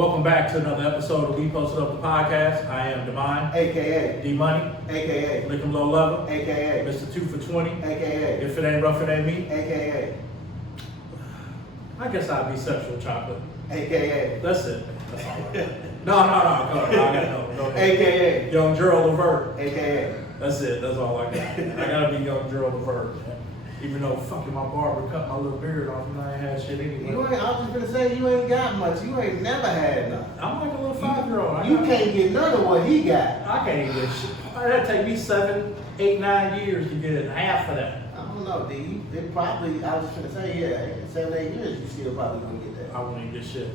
Welcome back to another episode of We Posted Up the Podcast. I am Divine, AKA, D Money, AKA, Lickum Low Level, AKA, Mr. 2 for 20. AKA, If it ain't rough, it ain't me. AKA, I guess I'd be sexual chocolate. AKA, That's it. That's all right. No. Go ahead. I gotta know. Go ahead. AKA, Young Gerald Levert. AKA. That's it. That's all I got. I gotta be Young Gerald Levert, man. Even though fucking my barber cut my little beard off and I ain't had shit anyway. I was just gonna say, you ain't got much. You ain't never had nothing. I'm like a little 5-year-old. You can't get none of what he got. I can't even get shit. That'd take me 7, 8, 9 years to get half of that. I don't know, D. It probably, I was just gonna say, yeah, 7, 8 years, you still probably gonna get I that. won't even get shit.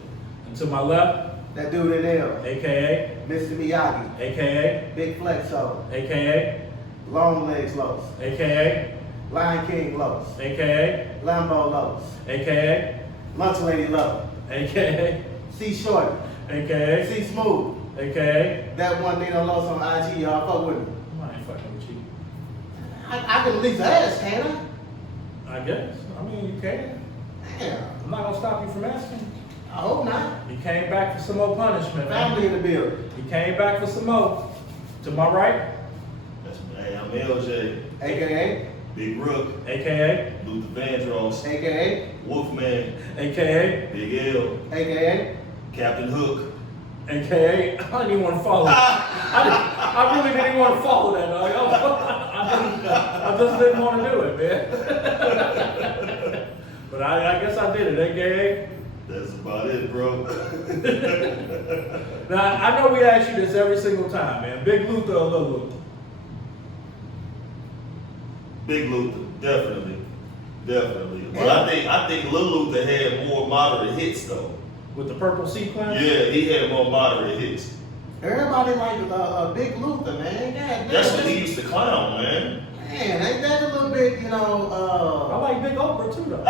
And to my left, That dude in there, AKA, Mr. Miyagi, AKA, Big Flexo, AKA, Long Legs Los, AKA, Lion King Los, AKA, Lambo Los, AKA, Lunch Lady Low, AKA, C Short, AKA, C Smooth. AKA. That one Nino Los on IG, y'all fuck with me. I ain't fucking with you. I can at least ask, can I? I guess. I mean, you can. Damn, I'm not gonna stop you from asking. I hope not. You came back for some more punishment, Family man. in the building. You came back for some more. To my right, Hey, I'm LJ, AKA, Big Rook, AKA, Luther Vandross, AKA, Wolfman, AKA, Big L, AKA. Captain Hook. AKA, I didn't even want to follow. I really didn't even want to follow that. Dog. I just didn't want to do it, man. But I guess I did it, AKA. That's about it, bro. Now, I know we ask you this every single time, man. Big Luther or Little Luther? Big Luther, definitely. But I think Lil Luther had more moderate hits though. With the purple sequence? Yeah, he had more moderate hits. Everybody like a Big Luther, man. That's what he used to clown, man. Man, ain't that a little bit, I like Big Oprah too, though.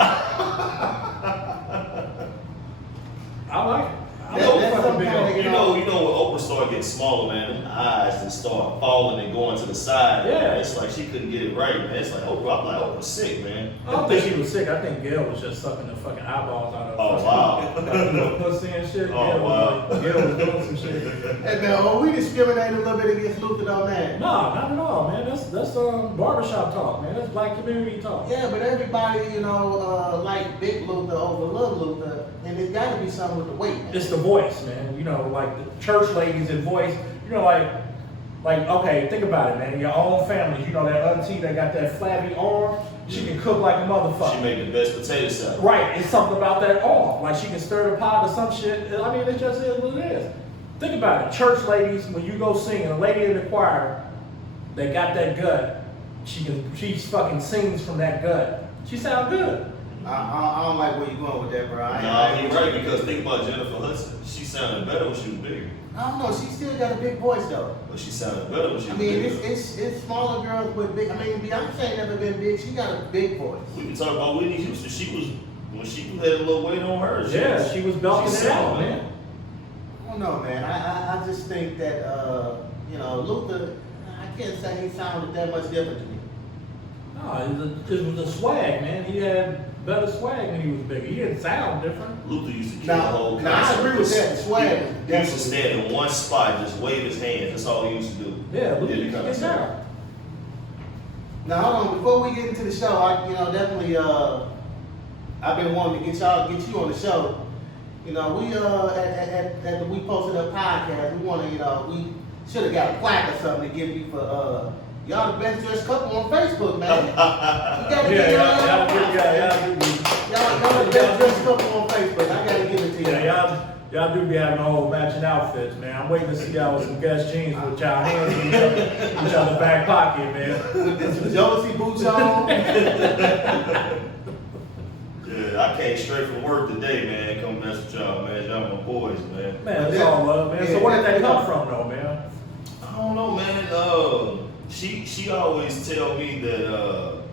I like it. I That- love that's fucking some Big kind of- Oprah. You know when Oprah started getting smaller, man, them eyes and start falling and going to the side. Yeah. Man. It's like she couldn't get it right, man. It's like Oprah, I'm like, Oprah's sick, man. I don't think she was sick. I think Gail was just sucking the fucking eyeballs out of her. Oh, wow. Pussy and shit. Oh, Gail wow. Gail was doing some shit. Hey man, we discriminate a little bit against Luther though, man. No, not at all, man. That's barbershop talk, man. That's black community talk. Yeah, but everybody, like Big Luther over Little Luther, and it's gotta be something with the weight, man. It's the voice, man. You know, like the church ladies in voice. You know, like okay, think about it, man. Your own family. You know that auntie that got that flabby arm. She can cook like a motherfucker. She made the best potato salad. Right, it's something about that arm. Like she can stir the pot or some shit. I mean, it just is what it is. Think about it. Church ladies, when you go sing, and a lady in the choir, they got that gut. She fucking sings from that gut. She sound good. I don't like where you going with that, bro. No, you're right, because think about Jennifer Hudson. She sounded better when she was bigger. I don't know. She still got a big voice though. But she sounded better when she I was mean, bigger. it's smaller girls with big. I mean, Beyonce ain't never been big. She got a big voice. We can talk about Whitney Houston. When she had a little weight on her. She was belting it out, man. I don't know, man. I just think that Luther. I can't say he sounded that much different to me. No, it was a swag, man. He had better swag when he was bigger. He didn't sound different. Luther used to kill the whole Now I concert. agree with that. Swag. He used to stand in one spot, just wave his hands. That's all he used to do. Yeah, Luther Did the can get concert. down. Now hold on. Before we get into the show, definitely I've been wanting to get you on the show. We at the We Posted Up podcast. We want to we should have got a plaque or something to give you for y'all the best dressed couple on Facebook, man. You gotta give y'all the best dressed couple on Facebook. I gotta give it to you. Yeah, y'all do be having a whole matching outfits, man. I'm waiting to see y'all with some Guess jeans with y'all hands in each other's back pocket, man. With some jealousy boots on. Yeah, I came straight from work today, man. Come mess with y'all, man. Y'all my boys, man. Man, it's all love, man. So where did that come from, though, man? I don't know, man. She always tell me that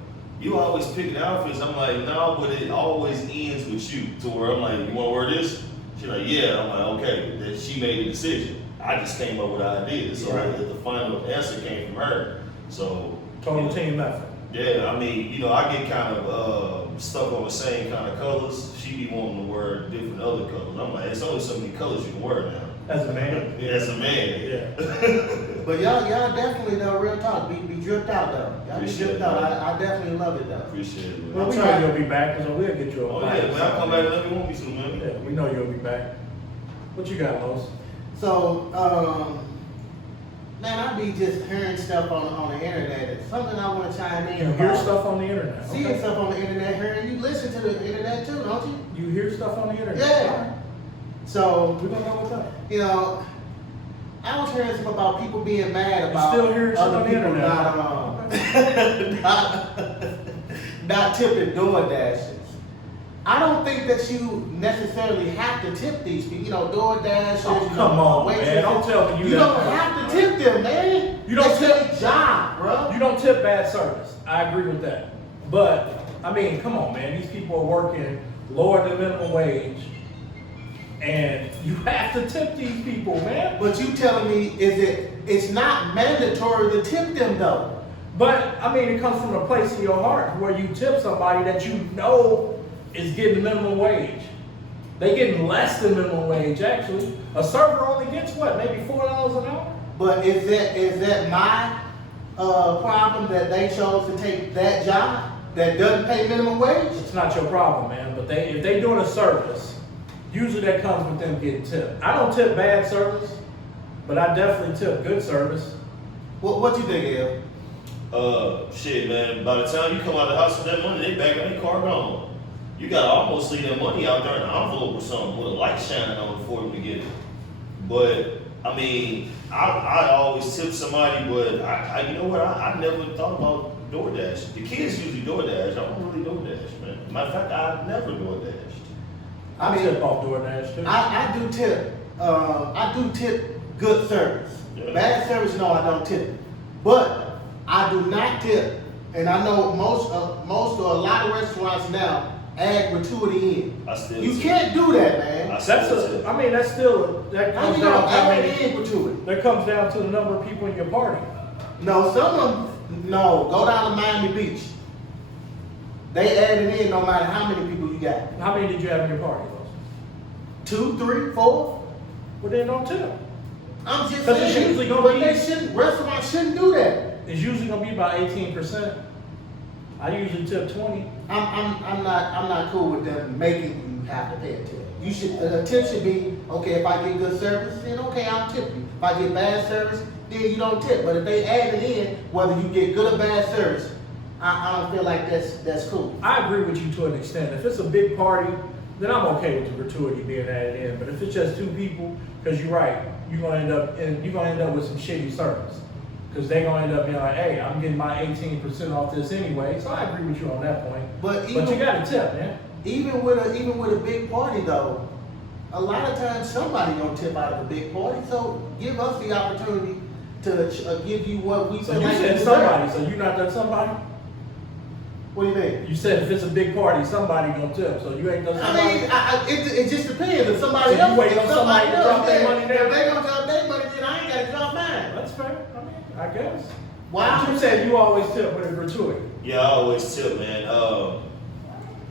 you always picking outfits. I'm like, no, but it always ends with you. To where I'm like, you want to wear this? She's like, yeah. I'm like, okay. Then she made a decision. I just came up with ideas. So the final answer came from her. So Total team effort. yeah, I mean, I get kind of stuck on the same kind of colors. She be wanting to wear different other colors. I'm like, it's only so many colors you can wear now. As a man. As a man. Yeah. But y'all definitely though, real talk, be dripped out though. Y'all be Appreciate dripped out. it. I definitely love it though. Appreciate it, man. Well, we know you'll be back, because we'll get you a Oh flight yeah, or man, I'll come something. back whenever you want me to, man. Yeah, we know you'll be back. What you got, Los? So, man, I be just hearing stuff on the internet. It's something I want to chime in You about. hear stuff on the internet. Seeing Okay. stuff on the internet, hearing you listen to the internet too, don't you? You hear stuff on the internet. Yeah. So, We don't know what's up. you know, I was hearing something about people being mad You about still hearing shit other on the people internet. not tipping door dashes. I don't think that you necessarily have to tip these people. You know, door dashers. Oh, you come know, on, waitresses. man. Don't tell me You that. don't have to tip them, man. You don't It's tip- their job, bro. You don't tip bad service. I agree with that. But, I mean, come on, man. These people are working lower than minimum wage. And you have to tip these people, man. But you telling me it's not mandatory to tip them though. But, I mean, it comes from a place in your heart where you tip somebody that you know is getting minimum wage. They getting less than minimum wage, actually. A server only gets what, maybe $4 an hour? But is that my problem that they chose to take that job that doesn't pay minimum wage? It's not your problem, man. But if they doing a service, usually that comes with them getting tipped. I don't tip bad service, but I definitely tip good service. What you think, El? Shit, man. By the time you come out of the house with that money, they back in their car gone. You gotta almost leave that money out there in an envelope or something with a light shining on it for them to get it. But I mean, I always tip somebody, but I you know what? I never thought about DoorDash. The kids usually DoorDash. I don't really DoorDash, man. Matter of fact, I never DoorDashed. I tip off DoorDash too. I do tip. I do tip good service. Yeah. Bad service, no, I don't tip. But I do not tip, and I know most or a lot of restaurants now add gratuity in. I still You tip. can't do that, man. I still tip. I mean, that's still, that How comes you down gonna to how add many, in gratuity? that comes down to the number of people in your party. No, some of them, no. Go down to Miami Beach. They added in no matter how many people you got. How many did you have in your party, Los? 2, 3, 4. Well, then don't tip. I'm just 'Cause it's saying. usually gonna but be- they shouldn't. Restaurants shouldn't do that. It's usually gonna be about 18%. I usually tip 20. I'm not cool with them making you have to pay a tip. You should the tip should be okay. If I get good service, then okay, I'll tip you. If I get bad service, then you don't tip. But if they add it in, whether you get good or bad service, I don't feel like that's cool. I agree with you to an extent. If it's a big party, then I'm okay with the gratuity being added in. But if it's just 2 people, because you're right, you're gonna end up with some shitty service. Because they're gonna end up being like, hey, I'm getting my 18% off this anyway. So I agree with you on that point. But But you gotta tip, man. even with a big party though, a lot of times somebody gonna tip out of a big party. So give us the opportunity to give you what we So feel you like said we somebody, deserve. so you not that somebody? What do you mean? You said if it's a big party, somebody gonna tip. So you ain't done I somebody. mean, it just depends. If somebody So you else, waiting if on somebody to drop their yeah, money if down? they gonna drop their money, then I ain't gotta drop mine. That's fair. I mean, I guess. Why? You said you always tip with a gratuity. Yeah, I always tip, man.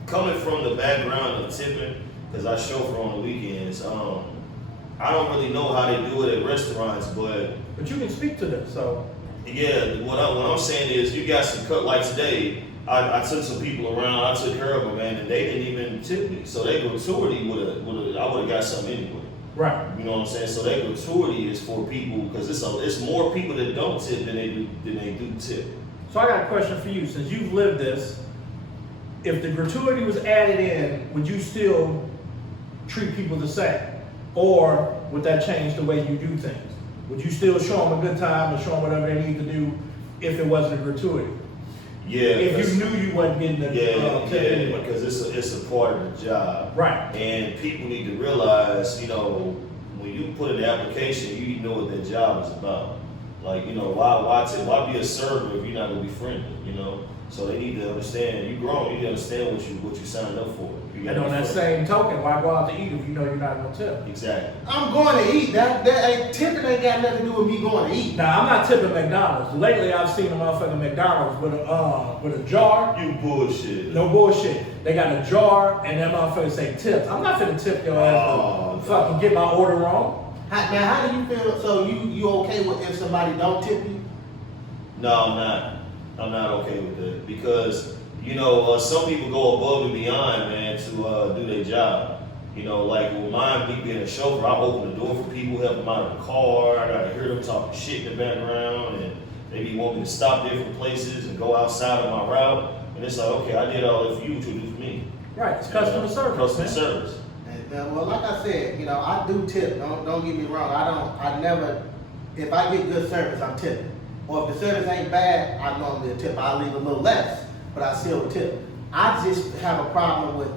Coming from the background of tipping, because I chauffeur on the weekends, I don't really know how they do it at restaurants, but But you can speak to this, so. yeah, what I'm saying is you got some cut, like today, I took some people around, I took care of them, man, and they didn't even tip me. So that gratuity I would have got something anyway. Right. You know what I'm saying? So that gratuity is for people, because it's more people that don't tip than they do tip. So I got a question for you. Since you've lived this, if the gratuity was added in, would you still treat people the same? Or would that change the way you do things? Would you still show them a good time or show them whatever they need to do if it wasn't a gratuity? Yeah. If because- you knew you wasn't getting the tip anyway. because it's a part of the job. Right. And people need to realize, when you put in the application, you know what that job is about. Like, you know, why be a server if you're not gonna be friendly, you know? So they need to understand, you grown, you need to understand what you signed up for. You And gotta on be that friendly. same token, why go out to eat if you know you're not gonna tip? Exactly. I'm going to eat. That ain't tipping ain't got nothing to do with me going to eat. Now I'm not tipping McDonald's. Lately I've seen a motherfucking McDonald's with a jar. You bullshit. No bullshit. They got a jar and that motherfucker say tips. I'm not finna tip your ass Oh, to fucking get my order wrong. Now, how do you feel? So you okay with if somebody don't tip you? No, I'm not. I'm not okay with that because you know some people go above and beyond, man, to do their job. You know, like with mine, me being a chauffeur, I open the door for people, help them out of the car. I got to hear them talking shit in the background, and maybe want me to stop different places and go outside of my route. And it's like, okay, I did all that for you. What you do for me? Right, it's customer service. Customer Man. service. And, well, like I said, you know, I do tip. Don't get me wrong. I never. If I get good service, I'm tipping. Or if the service ain't bad, I normally tip. I leave a little less, but I still tip. I just have a problem with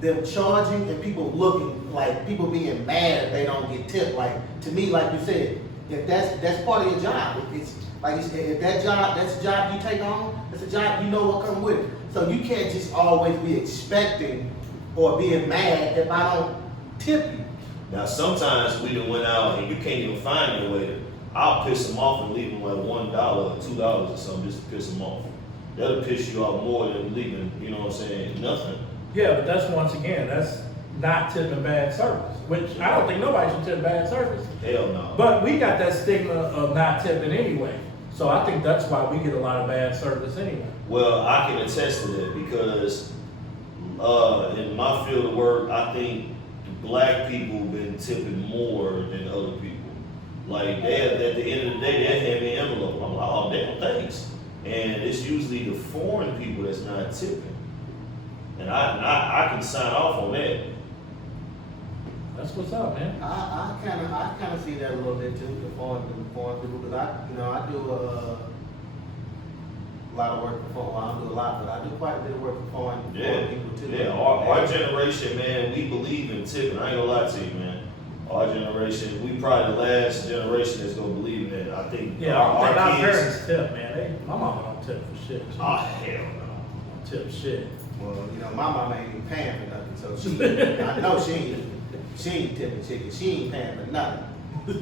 them charging and people looking like people being mad if they don't get tipped. Like to me, like you said, if that's part of your job. It's like if that's a job you take on, it's a job you know what comes with it. So you can't just always be expecting or being mad if I don't tip you. Now sometimes we done went out and you can't even find your waiter. I'll piss them off and leave them like $1 or $2 or something just to piss them off. That'll piss you off more than leaving, you know what I'm saying, nothing. Yeah, but that's that's not tipping bad service, which I don't think nobody should tip bad service. Hell no. But we got that stigma of not tipping anyway. So I think that's why we get a lot of bad service anyway. Well, I can attest to that because in my field of work, I think black people been tipping more than other people. Like they, at the end of the day, they hand me an envelope. I'm like, oh damn, thanks. And it's usually the foreign people that's not tipping. And I can sign off on that. That's what's up, man. I kind of see that a little bit too, the foreign people, because I do a lot of work for foreign. Well, I don't do a lot, but I do quite a bit of work for foreign people too. Yeah. Our generation, man, we believe in tipping. I ain't gonna lie to you, man. Our generation, we probably the last generation that's gonna believe in that. I think Yeah, our kids. parents tip, man. My mama don't tip for shit. She Oh hell no. don't tip shit. Well, you know, my mama ain't even paying for nothing, so I know she ain't tipping chicken. She ain't paying for nothing.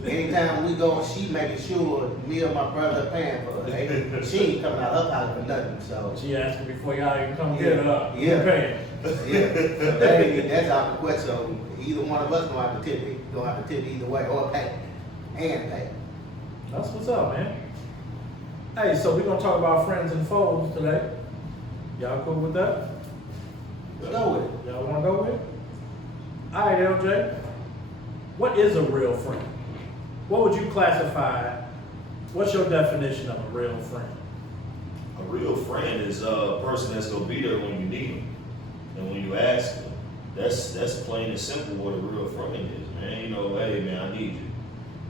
Anytime we go, she making sure me or my brother paying for her. She ain't coming out her pocket for nothing. So She asking before y'all even come get her. Yeah. Pay. yeah, so that's out the question. So either one of us gonna have to tip. We gonna have to tip either way or pay and pay. That's what's up, man. Hey, so we're gonna talk about friends and foes today. Y'all cool with that? Let's go with it. Y'all wanna go with it? All right, LJ. What is a real friend? What would you classify? What's your definition of a real friend? A real friend is a person that's gonna be there when you need them and when you ask them. That's plain and simple what a real friend is, man. You know, hey man, I need you.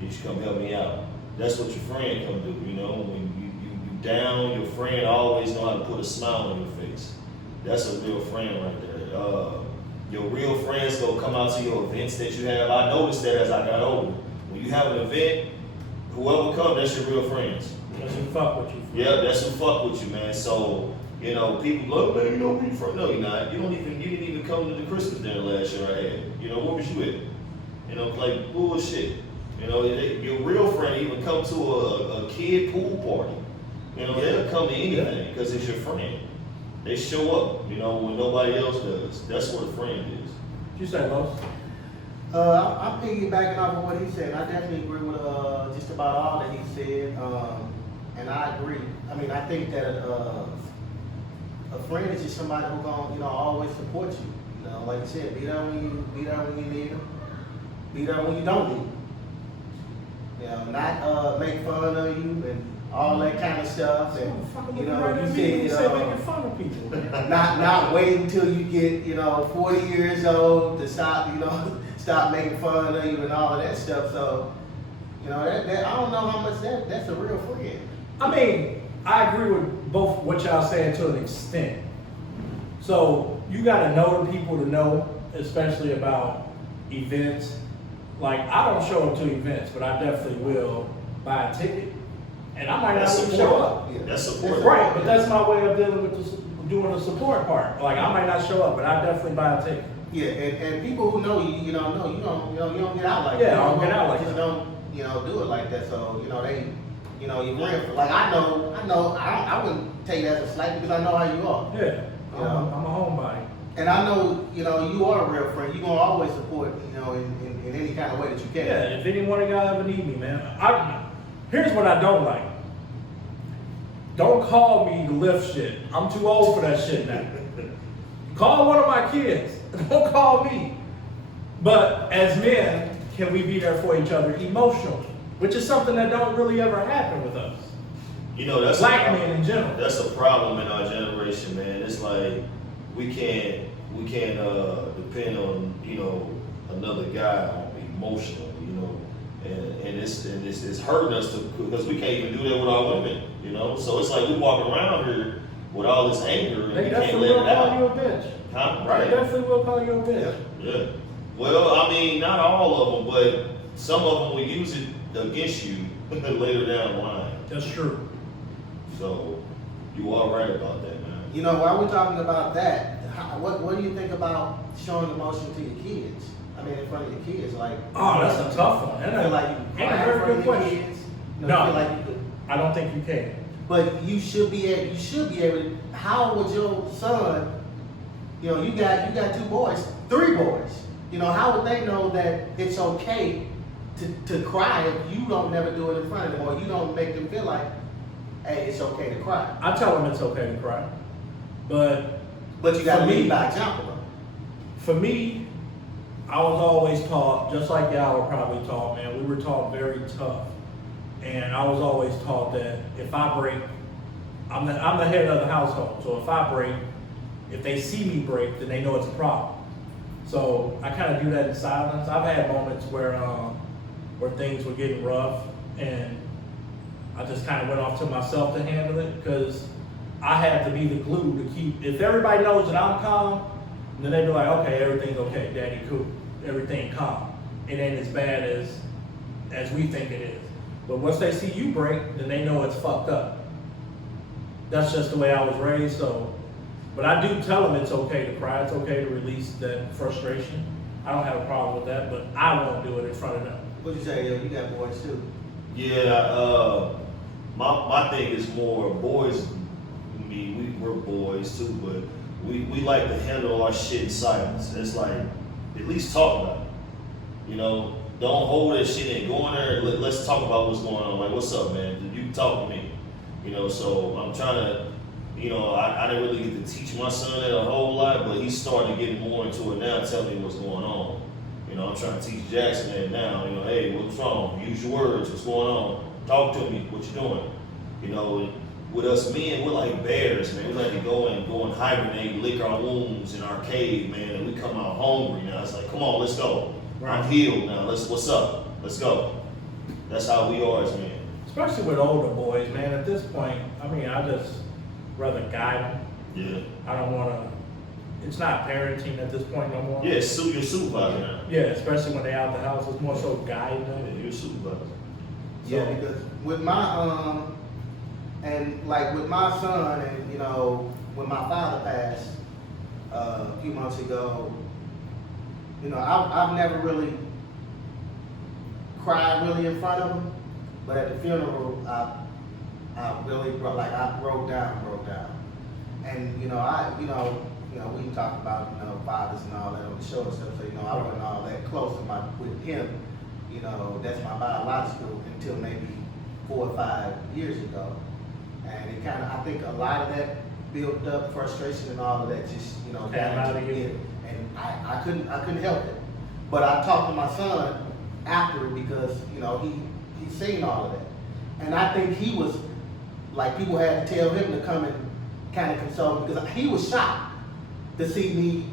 You should come help me out. That's what your friend come do, you know. When you down, your friend always know how to put a smile on your face. That's a real friend right there. Your real friends gonna come out to your events that you have. I noticed that as I got older. When you have an event, whoever come, that's your real friends. That's who fuck with you. Yeah, that's who fuck with you, man. So, you know, people go, man, you know where you from? No, you're not. You didn't even come to the Christmas dinner last year I had. You know, where was you at? You know, like bullshit. You know, your real friend even come to a kid pool party. You know, they'll come to anything because it's your friend. They show up, you know, when nobody else does. That's what a friend is. What you say, Los? I'm piggybacking off of what he said. I definitely agree with just about all that he said, and I agree. I mean, I think that a friend is just somebody who's gonna, you know, always support you. You know, like you said, be there when you need them, be there when you don't need them. You know, not make fun of you and all that kind of stuff. And you know, you said making fun of people. Man. not wait until you get, you know, 40 years old to stop, you know, stop making fun of you and all of that stuff. So, you know, that I don't know how much that's a real friend. I mean, I agree with both what y'all saying to an extent. So you got to know the people to know, especially about events. Like I don't show up to events, but I definitely will buy a ticket and I might not That's even support. show up. Yeah. That's support. Right, but that's my way of dealing with doing the support part. Like I might not show up, but I definitely buy a ticket. Yeah, and people who know you, you don't get out like Yeah, that. I don't get out like just that. don't, do it like that. So, they, you rent. Like I wouldn't take that as a slight because I know how you are. Yeah, Yeah. I'm a homebody. And I know, you are a real friend. You're gonna always support, in any kind of way that you can. Yeah, if any one of y'all ever need me, man. Here's what I don't like. Don't call me to lift shit. I'm too old for that shit now. Call one of my kids. Don't call me. But as men, can we be there for each other emotionally? Which is something that don't really ever happen with us. That's Black a men in general. That's a problem in our generation, man. It's like we can't depend on another guy emotionally, and it's hurting us because we can't even do that with our women, So it's like we walk around here with all this anger and They we can't definitely let will it call you a out. bitch. Huh? They Right? definitely will call you a bitch. Yeah. Well, I mean, not all of them, but some of them will use it against you later down the line. That's true. So you are right about that, man. While we're talking about that, what do you think about showing emotion to your kids? I mean, in front of your kids, like. Oh, that's a tough one. You feel like you can Ain't a cry in very front good of your question. kids? No. You feel like you could. I don't think you can. But you should be able. To, how would your son? You got 2 boys, 3 boys. How would they know that it's okay to cry if you don't never do it in front of them, or you don't make them feel like, hey, it's okay to cry. I tell them it's okay to cry, but But you got to For me- lead by example. Though. for me, I was always taught, just like y'all were probably taught, man. We were taught very tough, and I was always taught that if I break, I'm the head of the household. So if I break, if they see me break, then they know it's a problem. So I kind of do that in silence. I've had moments where things were getting rough, and I just kind of went off to myself to handle it because I had to be the glue to keep. If everybody knows that I'm calm, then they be like, okay, everything's okay, Daddy, cool, everything calm. It ain't as bad as we think it is. But once they see you break, then they know it's fucked up. That's just the way I was raised. So, but I do tell them it's okay to cry. It's okay to release that frustration. I don't have a problem with that, but I won't do it in front of them. What'd you say? You got boys too. Yeah, my thing is more boys. We're boys too, but we like to handle our shit in silence. It's like at least talk about it. Don't hold that shit in. Go in there and let's talk about what's going on. Like, what's up, man? You talk to me. So I'm trying to. I didn't really get to teach my son that a whole lot, but he's starting to get more into it now. Telling me what's going on. I'm trying to teach Jackson that now. Hey, what's wrong? Use your words. What's going on? Talk to me. What you doing? With us men, we're like bears, man. We like to go and hibernate, lick our wounds in our cave, man, and we come out hungry now. It's like, come on, let's go. Right. I'm healed now. What's up? Let's go. That's how we are as men. Especially with older boys, man. At this point, I mean, I just rather guide them. Yeah. I don't want to. It's not parenting at this point no more. Yeah, you're supervisor now. Yeah, especially when they're out the house, it's more so guiding Yeah, them. you're a supervisor. Yeah, because with my and like with my son, and when my father passed a few months ago, I've never really cried really in front of him, but at the funeral, I really broke down, and we talked about fathers and all that on the show and stuff. So I wasn't all that close with him. That's my biological until maybe 4 or 5 years ago. And it I think a lot of that built up frustration and all of that just, Came out of you. And I couldn't help it. But I talked to my son after it because, he's seen all of that. And I think he was, like, people had to tell him to come and kind of console me because he was shocked to see me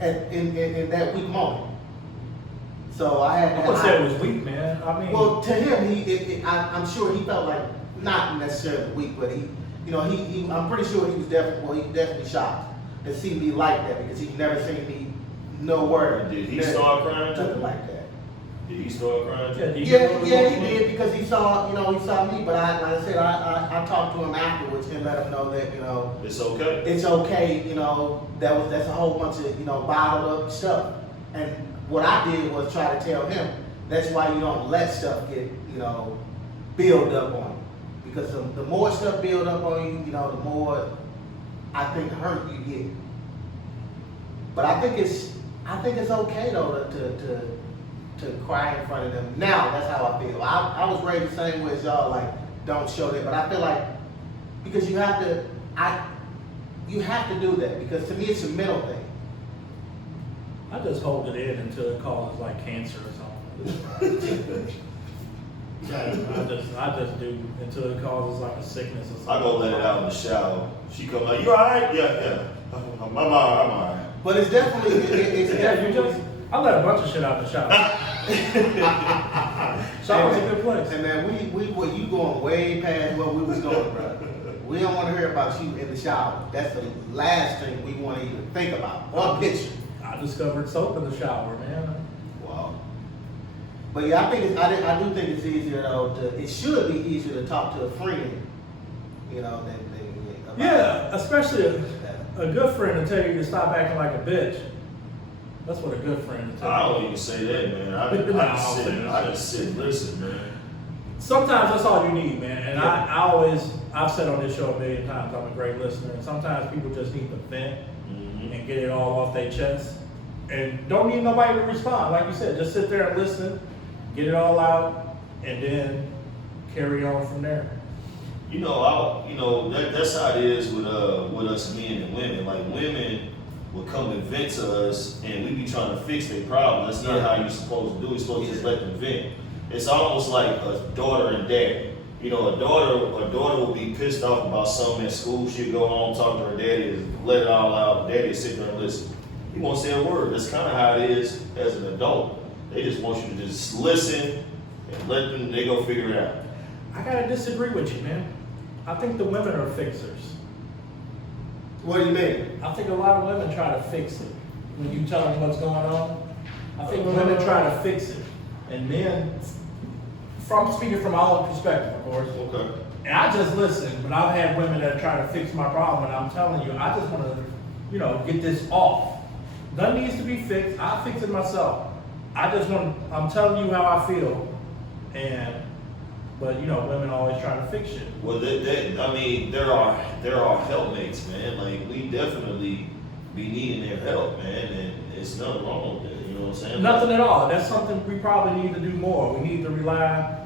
in that weak moment. So I had to. I would say it was weak, man. I mean, Well, to him, I'm sure he felt like not necessarily weak, but I'm pretty sure he was definitely shocked to see me like that because he'd never seen me no word. Did he start crying too? Nothing like that. Did he start crying? Yeah, you Yeah, get really yeah, he emotional? did because he saw, he saw me. But like I said, I talked to him afterwards and let him know that, It's okay. it's okay. That's a whole bunch of, bottled up stuff. And what I did was try to tell him that's why you don't let stuff get, build up on you. Because the more stuff build up on you, the more I think hurt you get. But I think it's okay though to cry in front of them. Now that's how I feel. I was raised the same way as y'all, like don't show that. But I feel like because you have to do that because to me it's a mental thing. I just hold it in until it causes like cancer or something. I just do until it causes like a sickness or something. I go let it out in the shower. She come like, you alright? Yeah. I'm alright. But it's definitely I let a bunch of shit out the shower. Shower's a good place. And man, you going way past where we was going, bro. We don't want to hear about you in the shower. That's the last thing we want to even think about or picture. I discovered soap in the shower, man. Wow. But yeah, I do think it's easier though. It should be easier to talk to a friend, than about Yeah, especially that. a good friend to tell you to stop acting like a bitch. That's what a good friend will tell you. I don't even say that, man. I just sit and listen, man. Sometimes that's all you need, man. And I've said on this show a million times, I'm a great listener. And sometimes people just need to vent and get it all off their chest. And don't need nobody to respond. Like you said, just sit there and listen, get it all out, and then carry on from there. That's how it is with us men and women. Like women will come and vent to us, and we be trying to fix their problem. That's not how you're supposed to do it. You're supposed to just let them vent. It's almost like a daughter and dad. A daughter will be pissed off about something at school. She'll go home, talk to her daddy, and let it all out. Daddy will sit there and listen. He won't say a word. That's kind of how it is as an adult. They just want you to just listen and let them. They go figure it out. I gotta disagree with you, man. I think the women are fixers. What do you mean? I think a lot of women try to fix it. When you tell them what's going on, I think women try to fix it. And men, speaking from my own perspective, of course, Okay. and I just listen, but I've had women that try to fix my problem, and I'm telling you, I just want to, get this off. Nothing needs to be fixed. I'll fix it myself. I'm telling you how I feel. But women always try to fix shit. Well, there are helpmates, man. Like we definitely be needing their help, man, and it's nothing wrong with that. You know what I'm saying? Nothing at all. That's something we probably need to do more. We need to rely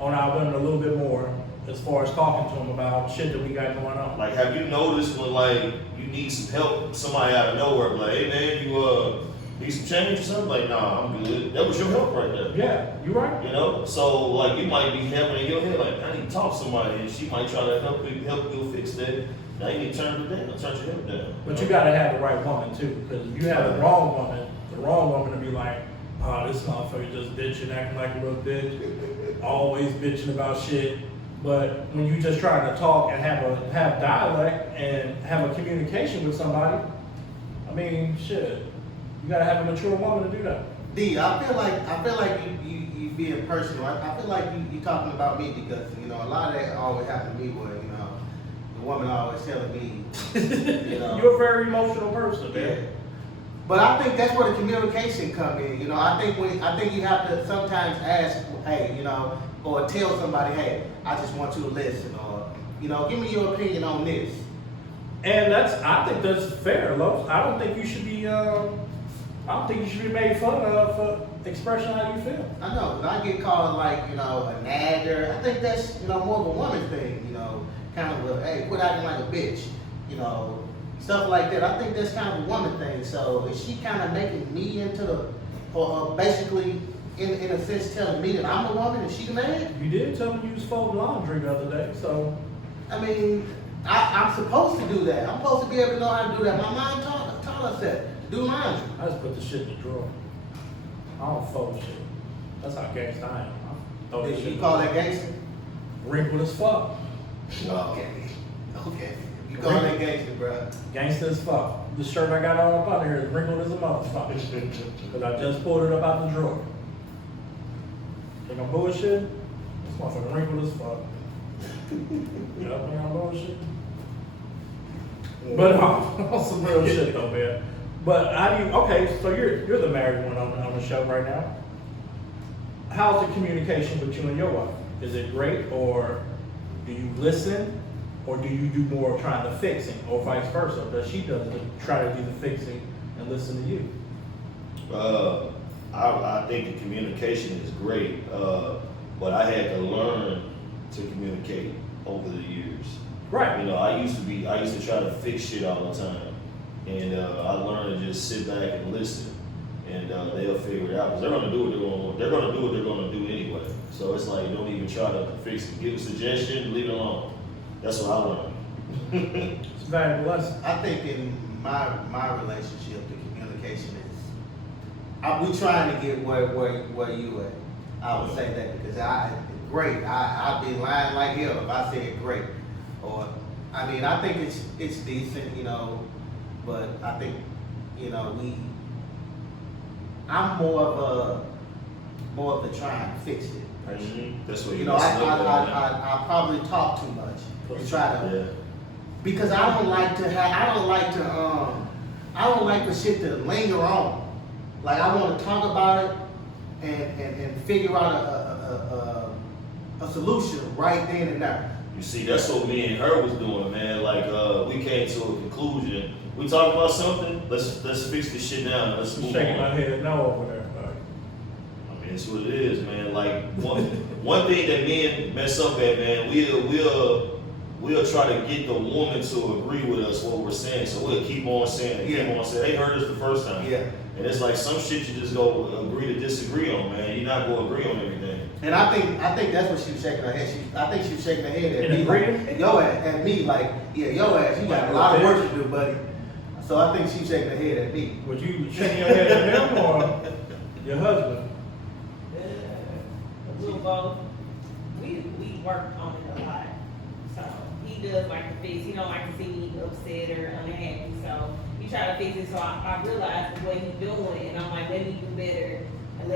on our women a little bit more as far as talking to them about shit that we got going on. Like, have you noticed when you need some help, somebody out of nowhere, like, hey man, you need some change or something? Like, nah, I'm good. That was your help right there. Yeah, you right. So you might be having in your head, like, I need to talk to somebody, and she might try to help you fix that. Now you need to turn your help down. But you gotta have the right woman too, because if you have the wrong woman to be like, oh, this motherfucker just bitching, acting like a little bitch, always bitching about shit. But when you just trying to talk and have dialect and have a communication with somebody, I mean, shit, you gotta have a mature woman to do that. D, I feel like you being personal. I feel like you talking about me because a lot of that always happened to me where the woman always telling me You're a very emotional person, man. Yeah. But I think that's where the communication come in. I think you have to sometimes ask, hey, or tell somebody, hey, I just want you to listen, or give me your opinion on this. And I think that's fair, Los. I don't think you should be made fun of for expressing how you feel. I know, but I get called like a nagger. I think that's more of a woman thing. Kind of hey, quit acting like a bitch. Stuff like that. I think that's kind of a woman thing. So is she kind of making me or basically in a sense telling me that I'm a woman and she the man? You did tell me you was folding laundry the other day, so. I mean, I'm supposed to do that. I'm supposed to be able to know how to do that. My mom taught us that, to do laundry. I just put the shit in the drawer. I don't fold shit. That's how gangsta I am. I throw this shit You in call the that gangster? wrinkled as fuck. Okay. You call that gangster, bro. Gangsta as fuck. The shirt I got on up under here is wrinkled as a motherfucker. Because I just pulled it up out the drawer. Think I'm bullshit? This motherfucker wrinkled as fuck. Yeah, think I'm bullshit? But on some real shit though, man. But how do you, okay, so you're the married one on the show right now. How's the communication with you and your wife? Is it great, or do you listen, or do you do more of trying to fixing, or vice versa? Does she try to do the fixing and listen to you? I think the communication is great, but I had to learn to communicate over the years. Right. You know, I used to try to fix shit all the time, and I learned to just sit back and listen, and they'll figure it out because they're gonna do what they're gonna do anyway. So it's like, don't even try to fix it. Give a suggestion, leave it alone. That's what I learned. It's a valuable lesson. I think in my relationship, the communication is, we trying to get where you at. I would say that because I'd be lying like hell if I said great. Or, I mean, I think it's decent, you know, but I think, you know, I'm more of the trying to fix it person. That's what You know, I probably talk too much and try to, Yeah. because I don't like the shit to linger on. Like, I want to talk about it and figure out a solution right then and there. You see, that's what me and her was doing, man. Like, we came to a conclusion. We talked about something. Let's fix this shit down. Let's I'm move shaking on. my head no over there. I mean, it's what it is, man. Like one thing that men mess up at, man, we'll try to get the woman to agree with us what we're saying. So we'll keep on saying it, keep on saying. They heard us the first time. Yeah. And it's like some shit you just go agree to disagree on, man. You're not gonna agree on everything. And I think that's what she was shaking her head. I think she was shaking her head at In me. agreement? Like, yo ass, at me, like, yeah, yo ass, you got a lot of work to do, buddy. So I think she was shaking her head at me. Would you shake your head at him or your husband? A little both. We work on it a lot. So he does like to fix. He don't like to see me upset or unhappy. So he try to fix it. So I realize the way he's doing it, and I'm like, let me do better, and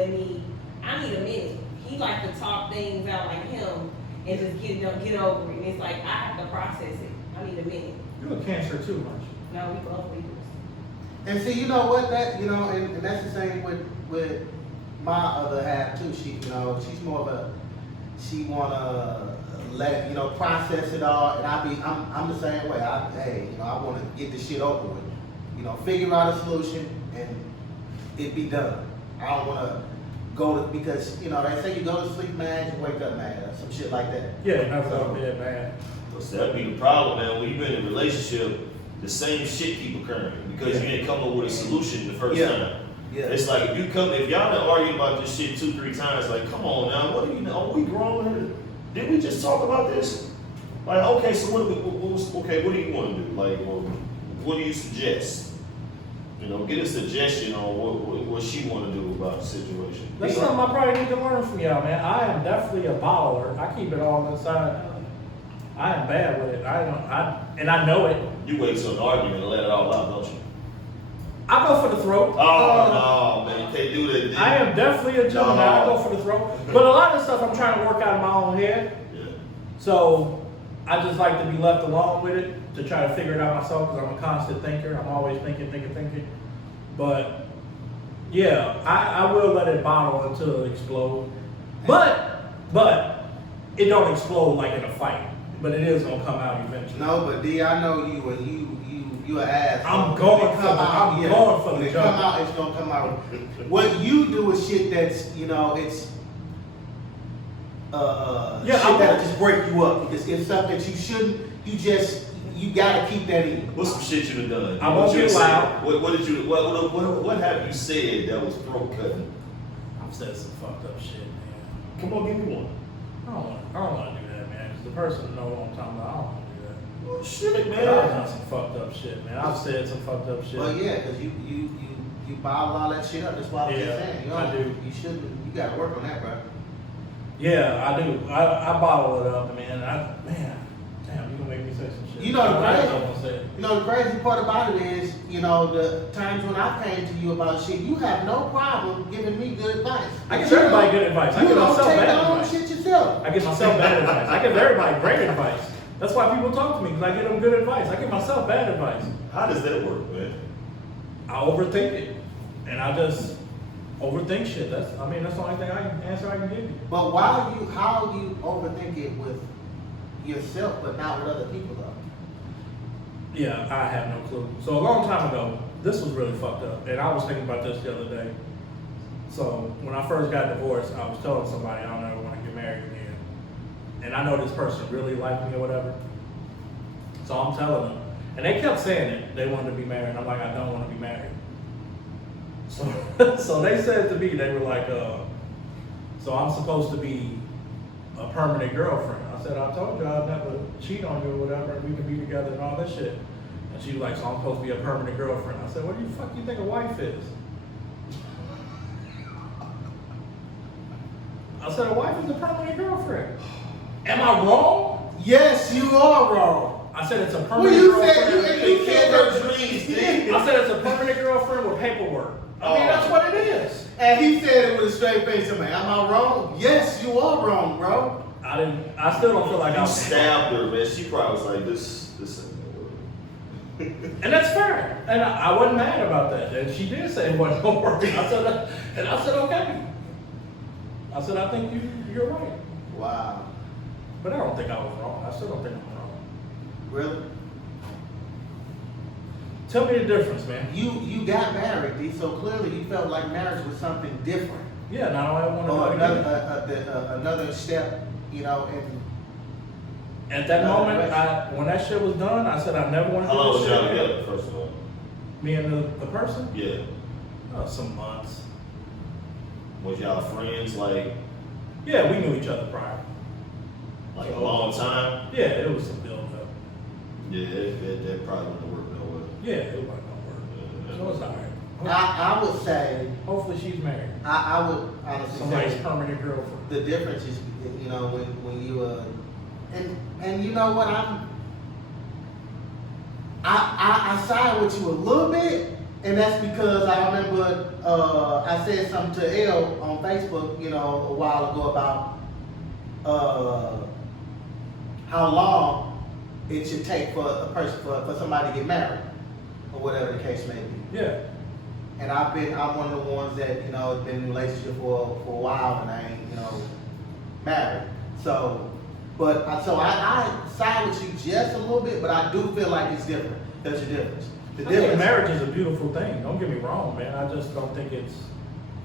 I need a minute. He like to talk things out like him and just get over it. And it's like I have to process it. I need a minute. You're a cancer too much. No, we both leaders. And see, you know what, and that's the same with my other half too. She, you know, she's more of she wanna let, you know, process it all, and I'm the same way. I wanna get this shit over with, you know, figure out a solution and it be done. I don't wanna go to, because, you know, they say you go to sleep mad, you wake up mad, or some shit like that. Yeah, never thought that bad. So that'd be the problem, man. When you've been in a relationship, the same shit keep occurring because you didn't come up with a solution the first time. Yeah. It's like if y'all been arguing about this shit 2-3 times, like, come on now, what do you know? Are we grown here? Did we just talk about this? Like, okay, so what do you want to do? Like, what do you suggest? You know, get a suggestion on what she want to do about the situation. That's something I probably need to learn from y'all, man. I am definitely a bottler. I keep it all inside. I am bad with it. I know it. You wait till an argument and let it all out, don't you? I go for the throat. Oh, no, man, you can't do that. I am definitely a Gemini. I go for the throat. But a lot of stuff I'm trying to work out in my own head. Yeah. So I just like to be left alone with it to try to figure it out myself because I'm a constant thinker. I'm always thinking. But yeah, I will let it bottle until it explodes. But it don't explode like in a fight. But it is gonna come out eventually. No, but D, I know you and you an ass. I'm going for the When it jump. come out, it's gonna come out. What you do is shit that's, you know, it's Yeah, shit that'll just break you up. Because it's something that you shouldn't, you gotta keep that in. What's some shit you done? I won't What you get said? loud. What have you said that was throat cutting? I've said some fucked up shit, man. Come on, give me one. I don't want to do that, man. 'Cause the person know what I'm talking about. I don't want to do that. Oh, shit, Man, I've done man. some fucked up shit, man. I've said some fucked up shit. But yeah, because you bottle all that shit up. That's why I was just Yeah, saying. You know, I do. You shouldn't. You gotta work on that, bro. Yeah, I do. I bottle it up, man. Damn, you gonna make me say some shit. You know the I crazy- don't wanna say it. You know, the crazy part about it is, you know, the times when I came to you about shit, you have no problem giving me good advice. I give You everybody don't- good advice. I You give don't myself take bad your own advice. shit yourself. I give myself bad advice. I give everybody great advice. That's why people talk to me, because I give them good advice. I give myself bad advice. How does that work, man? I overthink it. And I just overthink shit. That's the only thing answer I can give you. But how you overthink it with yourself, but not with other people though? Yeah, I have no clue. So a long time ago, this was really fucked up. And I was thinking about this the other day. So when I first got divorced, I was telling somebody I don't ever want to get married again. And I know this person really liked me or whatever. So I'm telling them. And they kept saying it. They wanted to be married. I'm like, I don't want to be married. So they said to me, they were like, so I'm supposed to be a permanent girlfriend. I said, I told you I'd never cheat on you or whatever, and we could be together and all that shit. And she was like, so I'm supposed to be a permanent girlfriend. I said, what do you fuck you think a wife is? I said, a wife is a permanent girlfriend. Am I wrong? Yes, you are wrong. I said it's a Well, permanent you girlfriend. said you said Her that. dreams, dude. I said it's a permanent girlfriend with paperwork. I mean, that's what it is. And he said it with a straight face. I'm like, am I wrong? Yes, you are wrong, bro. I still don't feel like I You was. stabbed her, man. She probably was like, this ain't gonna work. And that's fair. And I wasn't mad about that. And she did say it wasn't gonna work. I said, okay. I said, I think you're right. Wow. But I don't think I was wrong. I still don't think I'm wrong. Really? Tell me the difference, man. You got married, D, so clearly you felt like marriage was something different. Yeah, now I want to Or know again. another step, you know, in At that moment, when that shit was done, I said I never want to How long do was this y'all shit again. together, first of all? Me and the person? Yeah. Some months. Was y'all friends like Yeah, we knew each other prior. a long time? Yeah, it was some build up. Yeah, that probably wouldn't work nowhere. Yeah, it wasn't gonna work. So it's alright. I would say, Hopefully she's married. I would honestly Somebody's say permanent girlfriend. the difference is, you know, when you and you know what, I side with you a little bit, and that's because I remember I said something to Elle on Facebook, you know, a while ago about how long it should take for a person for somebody to get married, or whatever the case may be. Yeah. And I'm one of the ones that, you know, has been in a relationship for a while and I ain't, you know, married. So, I side with you just a little bit, but I do feel like it's different. There's a difference. The I think difference. marriage is a beautiful thing. Don't get me wrong, man. I just don't think it's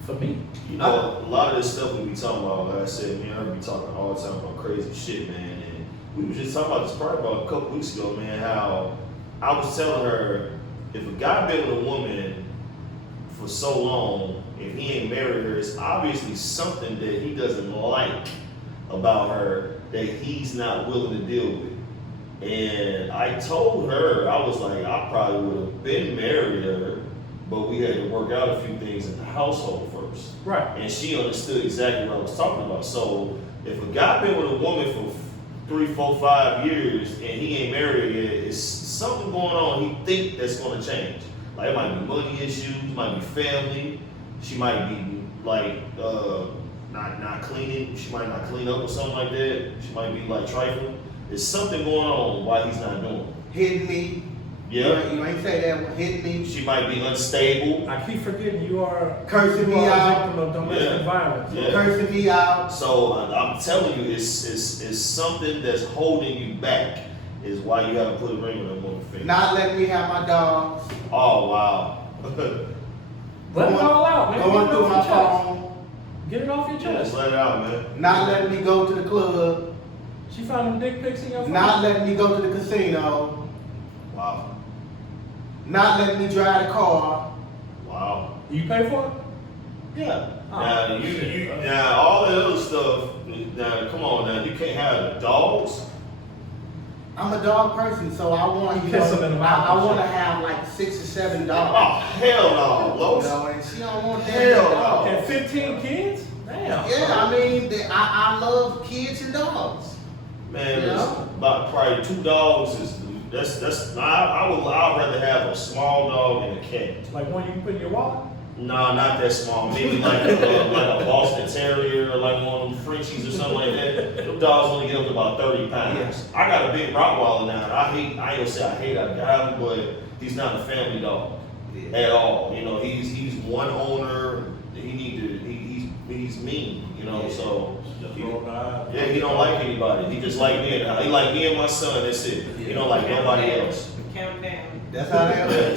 for me. You know, a lot of this stuff we be talking about, like I said, me and her be talking all the time about crazy shit, man. And we was just talking about this probably about a couple weeks ago, man, how I was telling her, if a guy been with a woman for so long, if he ain't married her, it's obviously something that he doesn't like about her that he's not willing to deal with. And I told her, I was like, I probably would have been married her, but we had to work out a few things in the household first. Right. And she understood exactly what I was talking about. So if a guy been with a woman for 3, 4, 5 years and he ain't married yet, it's something going on he think that's gonna change. Like it might be money issues, might be family, she might be like not cleaning, she might not clean up or something like that. She might be like trifling. There's something going on why he's not doing it. Hitting me. Yeah. You ain't say that one. Hitting me. She might be unstable. I keep forgetting you are Cursing you me are out. a victim of domestic Yeah. violence. Yeah. Cursing me out. So I'm telling you, it's something that's holding you back. Is why you gotta put a ring on that woman's finger. Not letting me have my dogs. Oh wow. Let it all out, man. Going Get it through off my your chest. phone. Get it off your Just chest. let it out, man. Not letting me go to the club. She found them dick pics in your phone. Not letting me go to the casino. Wow. Not letting me drive the car. Wow. You pay for it? Yeah. Oh, Now shit. now all that other stuff. Now come on, now you can't have the dogs. I'm a dog person, so I want you Kiss 'em in the know, mouth I and want to shit. have like 6 or 7 Oh dogs. hell no, You Los. know, and she don't want that. Hell dog. no. And 15 kids? Damn. Yeah, I mean, I love kids and dogs. Man, You it's know? about probably 2 dogs is I'd rather have a small dog than a cat. Like one you can put in your wallet? Nah, not that small. Maybe like a Boston Terrier or like one of them Frenchies or something like that. Them dogs only get up to about 30 pounds. I got a big Rottweiler now. And I ain't gonna say I hate I got him, but he's not a family dog at all. You know, he's one owner. He's mean. You know, so. Yeah, he don't like anybody. He just like me. He like me and my son. That's it. He don't like nobody else. Count down. That's how they are.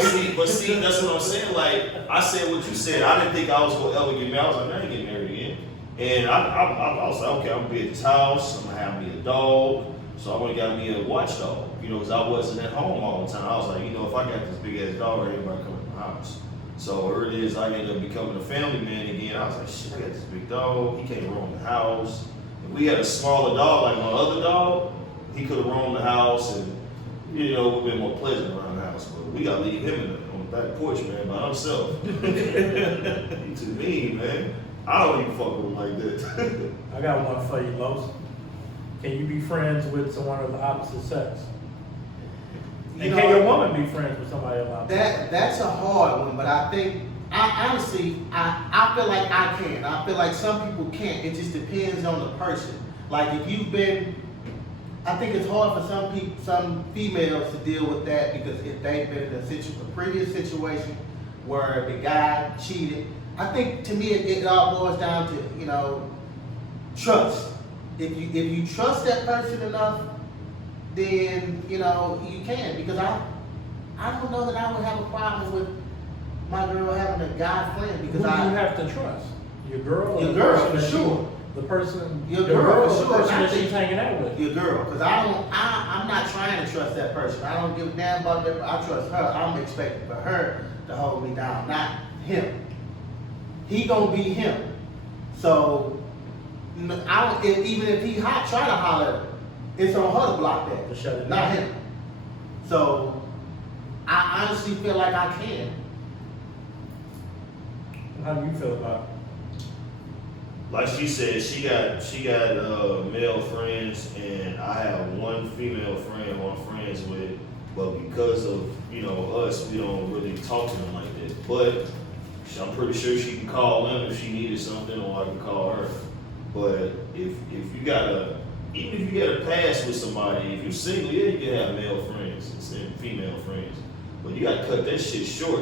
So, but see, that's what I'm saying. Like I said, what you said. I didn't think I was gonna ever get married. I was like, I ain't getting married again. And I was like, okay, I'm gonna be at this house. I'm gonna have me a dog. So I went and got me a watchdog. You know, because I wasn't at home all the time. I was like, you know, if I got this big ass dog, everybody coming to my house. So here it is. I ended up becoming a family man again. I was like, shit, I got this big dog. He can't roam the house. If we had a smaller dog like my other dog, he could have roamed the house and, you know, it would have been more pleasant around the house. But we got to leave him on the back porch, man, by himself. He's too mean, man. I don't even fuck with him like that. I got one for you, Los. Can you be friends with someone of the opposite sex? You And know, can your woman be friends with somebody of the opposite sex? that's a hard one, but I think I honestly feel like I can. I feel like some people can't. It just depends on the person. Like if you've been, I think it's hard for some females to deal with that because if they've been in a previous situation where the guy cheated. I think to me it all boils down to, you know, trust. If you trust that person enough, then you know you can. Because I don't know that I would have a problem with my girl having a guy friend Who because do you have to trust? Your girl? Or Your the girl, person for that sure. The person, Your your girl, girl, for or the sure. person I that think- she's hanging out with. your girl, because I'm not trying to trust that person. I don't give a damn about that. I trust her. I'm expecting for her to hold me down, not him. He gonna be him. So I don't. Even if he try to holler, at her, it's on her to block that, To shut it not down. him. So I honestly feel like I can. How do you feel about it? Like she said, she got male friends, and I have one female friend who I'm friends with. But because of us, we don't really talk to them like that. But I'm pretty sure she can call them if she needed something, or I can call her. But if you got even if you get a pass with somebody, if you're single, yeah, you can have male friends instead of female friends. But you gotta cut that shit short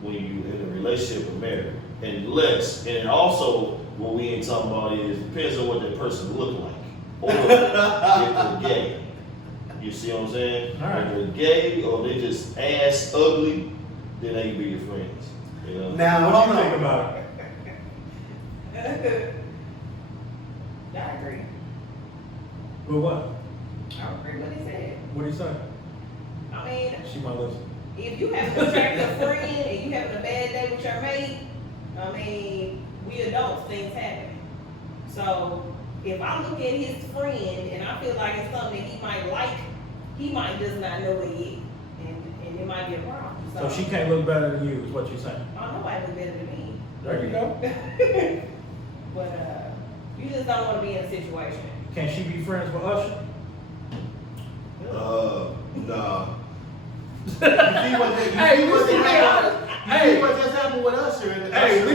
when you in a relationship or married. And also what we ain't talking about is depends on what that person look like. Or if they're gay. You see what I'm saying? All right. If they're gay or they just ass ugly, then they can be your friends. You know? Now What do hold you think on. about it? I agree. With what? I agree with what he said. What do you say? I mean, She might listen. if you have an attractive friend and you having a bad day with your mate, I mean, we adults, things happen. So if I look at his friend and I feel like it's something that he might like, he might just not know it yet, and it might be a problem. So she can't look better than you, is what you're saying. Oh, nobody look better than me. There you go. But you just don't want to be in a situation. Can she be friends with Usher? Nah. You see what they, Hey, you see what they happened? You Hey. see what just happened with Usher? And Hey, Usher,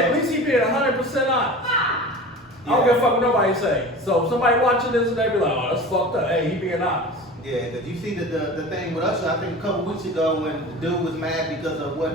at least he being 100% honest. I don't give a fuck what nobody say. So if somebody watching this and they be like, oh, that's fucked up. Hey, he being honest. Yeah, because you see the thing with Usher, I think a couple weeks ago when the dude was mad because of what,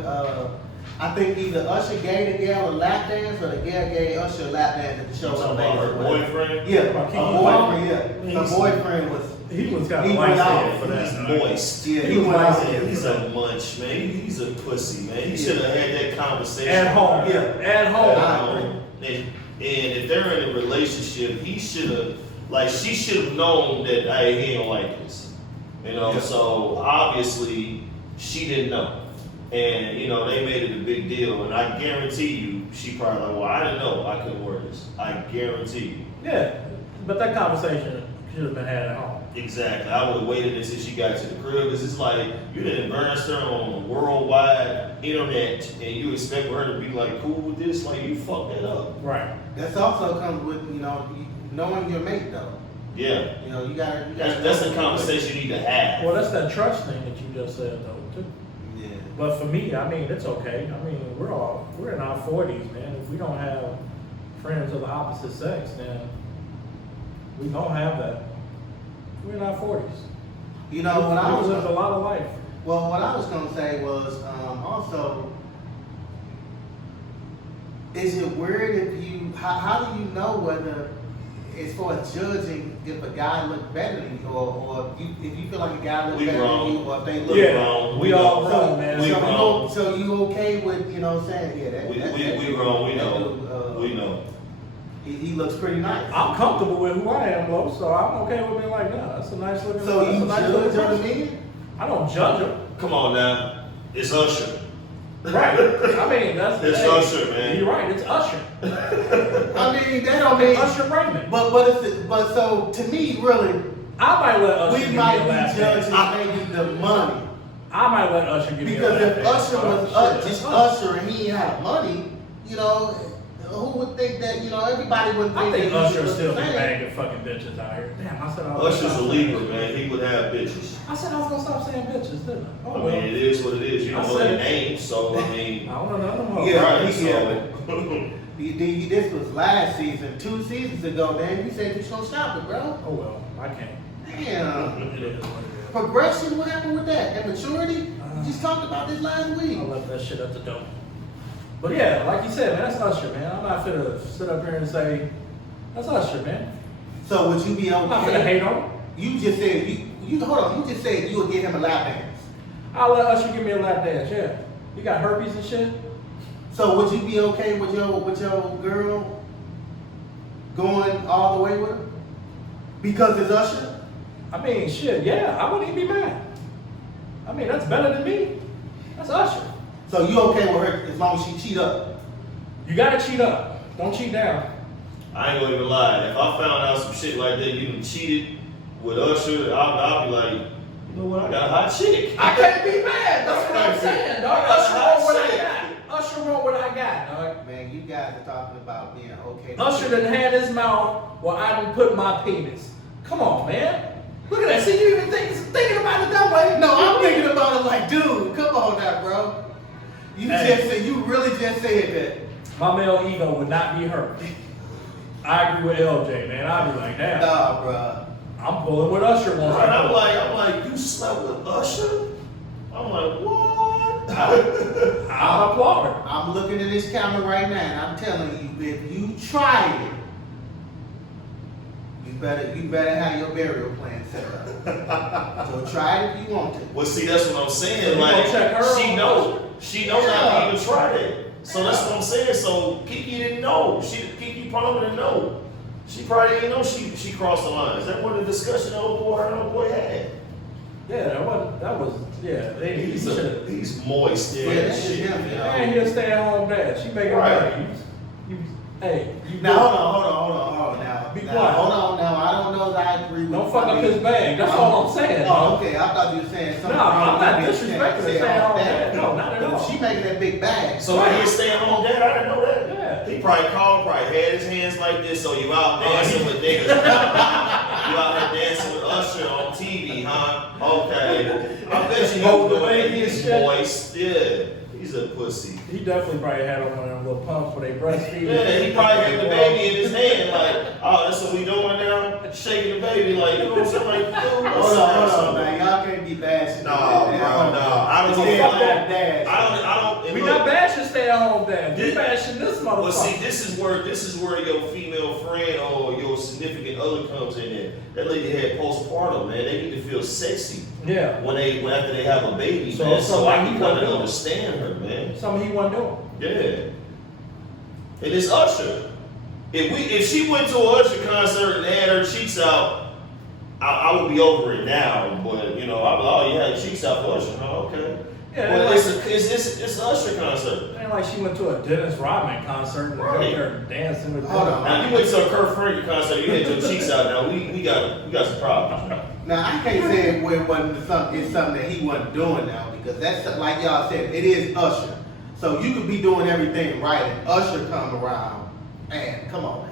I think either Usher gave the girl a lap dance or the girl gave Usher a lap dance at the You show. talking about her boyfriend? Yeah, About her Kiki boyfriend, yeah. He's- Her boyfriend was, He was kind of He light went skinned out. for that. He's moist. yeah, He he was went out like- there. He's a munch, man. He's a pussy, man. He should have had that conversation. At home. Yeah. At home. I agree. And if they're in a relationship, he should have, like, she should have known that, hey, he don't like this. You know, Yeah. so obviously she didn't know. And, they made it a big deal. And I guarantee you, she probably like, well, I didn't know I couldn't wear this. I guarantee you. Yeah, but that conversation She should have been had at home. Exactly. I would have waited until she got to the crib because it's like you didn't burn her on the worldwide internet and you expect her to be like cool with this. Like you fucked that up. Right. That's also comes with, knowing your mate though. Yeah. You gotta. That's the conversation you need to have. Well, that's that trust thing that you just said though too. Yeah. But for me, I mean, it's okay. I mean, we're in our 40s, man. If we don't have friends of the opposite sex, then we don't have that. We're in our 40s. When I we lived a was, lot of life. well, what I was gonna say was, also, is it weird if you, how do you know whether, as far as judging, if a guy look better than you, or if you feel like a guy look We better wrong. than you, or if they look Yeah, wrong. we We all wrong. wrong, man. We wrong. So you okay with, saying, yeah, that, We that wrong. We that know. dude, We know. He looks pretty nice. I'm comfortable with who I am, though, so I'm okay with being like, nah, that's a nice looking. So that's you a nice judge looking other person. men? I don't judge them. Come on now. It's Usher. Right. I mean, that's It's hey, Usher, man. You're right. It's Usher. I mean, that don't mean. Usher Raymond. But so to me, really, I might let Usher we give me might a be last judging name. maybe the money. I might let Usher give me a Because last if name. Usher was Shit, just it's Usher and he had money, who would think that, everybody would think I think that he Usher was still be the same. bagging fucking bitches out here. Damn, I said I was Usher's a gonna stop Libra, saying- man. He would have bitches. I said I was gonna stop saying bitches, didn't I? I Oh, mean, well. it is what it is. You I don't know said their it. name, so I mean, I don't know none of them. Yeah. right? yeah. So This was last season, 2 seasons ago, man. You said you was gonna stop it, bro. Oh well, I can't. Damn. It is what it Progression, what happened with that? And maturity? We just talked about this last is. week. I left that shit at the door. But yeah, like you said, man, that's Usher, man. I'm not finna sit up here and say that's Usher, man. So would you be I'm not finna okay? hate on him. You just said you hold on. You just said you would give him a lap dance. I'll let Usher give me a lap dance. Yeah, you got herpes and shit. So would you be okay with your girl going all the way with her because it's Usher? I mean, shit, yeah, I wouldn't even be mad. I mean, that's better than me. That's Usher. So you okay with her as long as she cheat up? You gotta cheat up. Don't cheat down. I ain't gonna even lie. If I found out some shit like that, you done cheated with Usher, I'll be like, you know what? I got a hot chick. I can't be mad. That's what I'm saying, dog. Usher Hot wrote what I shit. got. Usher wrote what I got, dog. Man, you guys are talking about being okay. Usher done had his mouth where I done put my penis. Come on, man. Look at that. See, you even thinking about it that way. No, I'm thinking about it like, dude, come on now, bro. You really just said that. My male ego would not be hurt. I agree with LJ, man. I'd be like, damn, Nah, bro. I'm pulling with Usher once. And I'm like, you slept with Usher? I'm like, what? I'm applauding. I'm looking at this camera right now, and I'm telling you, if you try it, you better have your burial plan set up. So try it if you want to. Well, see, that's what I'm So saying. you Like, gonna check her she on know not to even try that. So that's Yeah. what I'm saying. So Kiki didn't know. Kiki probably didn't know. She probably didn't know she crossed the lines. That wasn't a discussion her and old boy had. Yeah, that was, yeah. He should've- He's moist. Yeah, and that's just shit. him, you know. Man, he a stay-at-home dad. She making Right. money. Hey, you Now hold on now. Be Now, quiet. hold on now. I don't know that I agree with. Don't fuck up his bag. That's all I'm saying. Oh, okay. I thought you were saying something. No, I'm not wrong with disrespecting saying the stay-at-home that. dad. No, not at But all. if she making that big bag. So when he staying home dad, I didn't know that. Yeah. He probably called, probably had his hands like this, so you out dancing with niggas. You out here dancing with Usher on TV, huh? Okay. I bet you Hold know the baby and he's shit. moist. Yeah. He's a pussy. He definitely probably had on one of them little pumps where they breastfeed. Yeah, he probably had the baby in his hand, like, oh, that's what we doing now? Shaking the baby, like, you know what I'm saying? Like, dude, Hold on, man. Y'all can't be bashing. No, bro, no. I don't It's give a their fuck own dad. I don't. We look, not bashing stay-at-home dad. We This- bashing this motherfucker. Well, see, this is where your female friend or your significant other comes in there. That lady had postpartum, man. They need to feel sexy Yeah. after they have a baby, So- man. so So I like can he kind wasn't of doing. understand her, man. Something he wasn't doing. Yeah. And it's Usher. If she went to an Usher concert and had her cheeks out, I would be over it now. But you know, I'd be like, oh yeah, cheeks out for Usher. Oh, okay. Yeah, Well, like, it's an Usher concert. it ain't like she went to a Dennis Rodman concert and Right. got there dancing with Hold them. on. Now you went to a Kurt Franklin concert, you had your cheeks out. Now we got some problems. Man. Now I can't say it wasn't something. It's something that he wasn't doing now because that's like y'all said. It is Usher, so you could be doing everything right, and Usher come around, and come on now.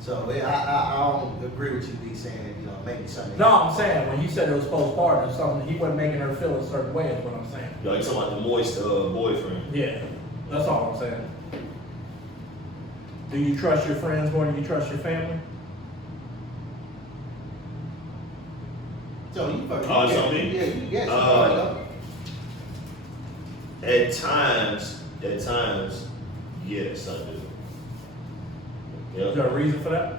So I don't agree with you, B, saying maybe something. No, I'm saying when he said it was postpartum or something, he wasn't making her feel a certain way. Is what I'm saying. Y'all talking about the moist boyfriend? Yeah, that's all I'm saying. Do you trust your friends more than you trust your family? So you first. Oh, it's on me? Yeah, yes. At times, yes, I do. Is there a reason for that?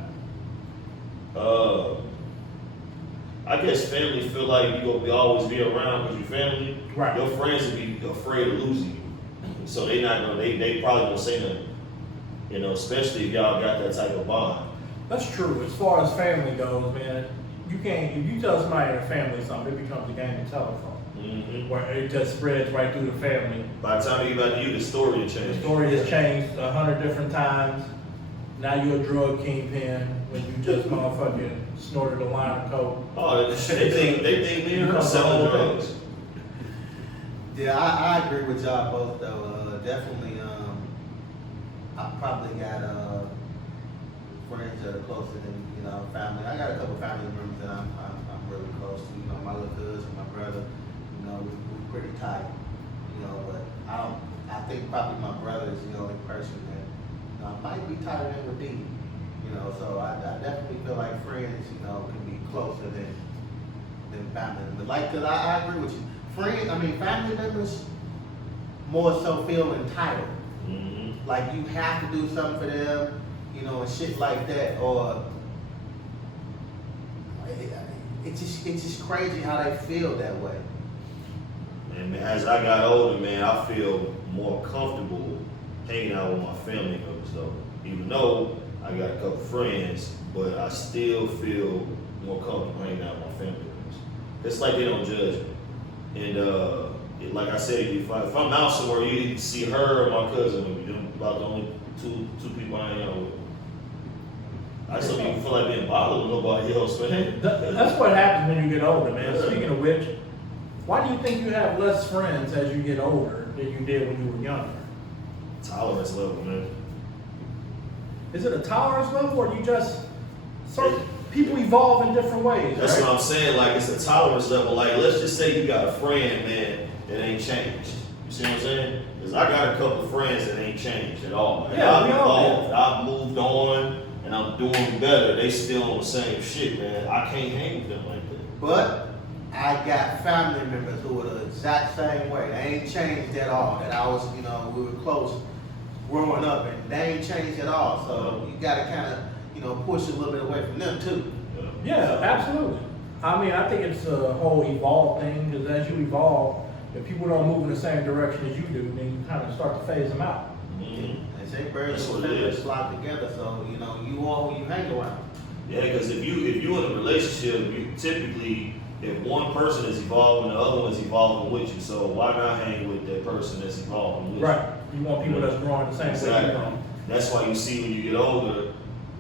I guess family feel like you gonna always be around because your family. Right. Your friends will be afraid of losing you, so they not gonna. They probably won't say nothing. Especially if y'all got that type of bond. That's true. As far as family goes, man, you can't. If you tell somebody in your family something, it becomes a game of telephone, Mm-hmm. where it just spreads right through the family. By the time you get back to you, the story will The change. story has changed 100 different times. Now you're a drug kingpin when you just motherfucking snorted a line of coke. Oh, they think me and her selling drugs. Yeah, I agree with y'all both though. Definitely, I probably got friends that are closer than family. I got a couple family members that I'm really close to. My little cousin, my brother. We're pretty tight. But I think probably my brother is the only person that I might be tighter than with D. So I definitely feel like friends, can be closer than family. But cause I agree with you. Family members more so feel entitled. Mm-hmm. Like you have to do something for them, and shit like that. Or it's just crazy how they feel that way. And as I got older, man, I feel more comfortable hanging out with my family members though. Even though I got a couple friends, but I still feel more comfortable hanging out with my family members. It's like they don't judge me. And like I said, if I'm out somewhere, you either see her or my cousin with me. Them about the only two people I hang out with. I just don't even feel like being bothered with nobody else, man. That's what happens when you get older, man. Yeah. Speaking of which, why do you think you have less friends as you get older than you did when you were younger? Tolerance level, man. Is it a tolerance level, or you just people evolve in different ways? That's right? what I'm saying. Like it's a tolerance level. Like let's just say you got a friend, man, that ain't changed. You see what I'm saying? Because I got a couple of friends that ain't changed at all. Man. Yeah, I've we all evolved. I've moved on, and I'm doing better. They still on the same shit, man. I can't hang with them like that. But I got family members who are the exact same way. They ain't changed at all. That I was, we were close growing up, and they ain't changed at all. So you got to kind of, push a little bit away from them too. Yeah, absolutely. I think it's a whole evolve thing, because as you evolve, if people don't move in the same direction as you do, then you kind of start to phase them out. Mm-hmm. They say birds That's and what it feathers is. flock together. So you all who you hang around. Yeah, because if you in a relationship, typically if one person is evolving, the other one is evolving with you. So why not hang with that person that's evolving with you? Right. You want people that's growing the same way you Exactly. are. That's why you see when you get older,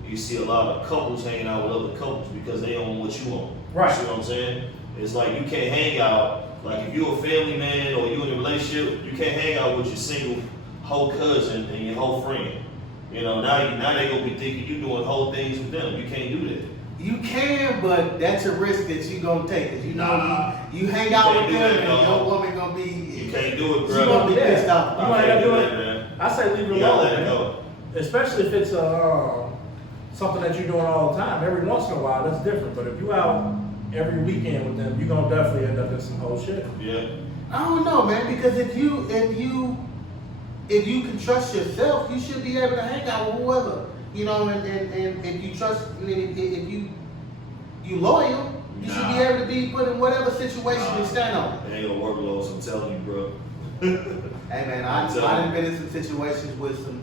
you see a lot of couples hanging out with other couples because they own what you own. Right. You see what I'm saying? It's like you can't hang out, like if you're a family man or you in a relationship, you can't hang out with your single whole cousin and your whole friend. Now they gonna be thinking you doing whole things with them. You can't do that. You can, but that's a risk that you gonna take. Cause Nah. you hang out Can't with do them, that, and dog. your woman gonna be. You can't do it, She bro. gonna be Yeah. pissed off. You about might it. have Can't to do do that, it. man. I say leave it You gotta alone, let it man. go. Especially if it's something that you're doing all the time. Every once in a while, that's different. But if you out every weekend with them, you're gonna definitely end up in some whole shit. Yeah. I don't know, man, because if you can trust yourself, you should be able to hang out with whoever. And if you trust, if you loyal, you should be Nah. able to be put in whatever situation you stand on. It ain't gonna work, Lowe's, I'm telling you, bro. Hey man, I'm telling I done you. been in some situations with some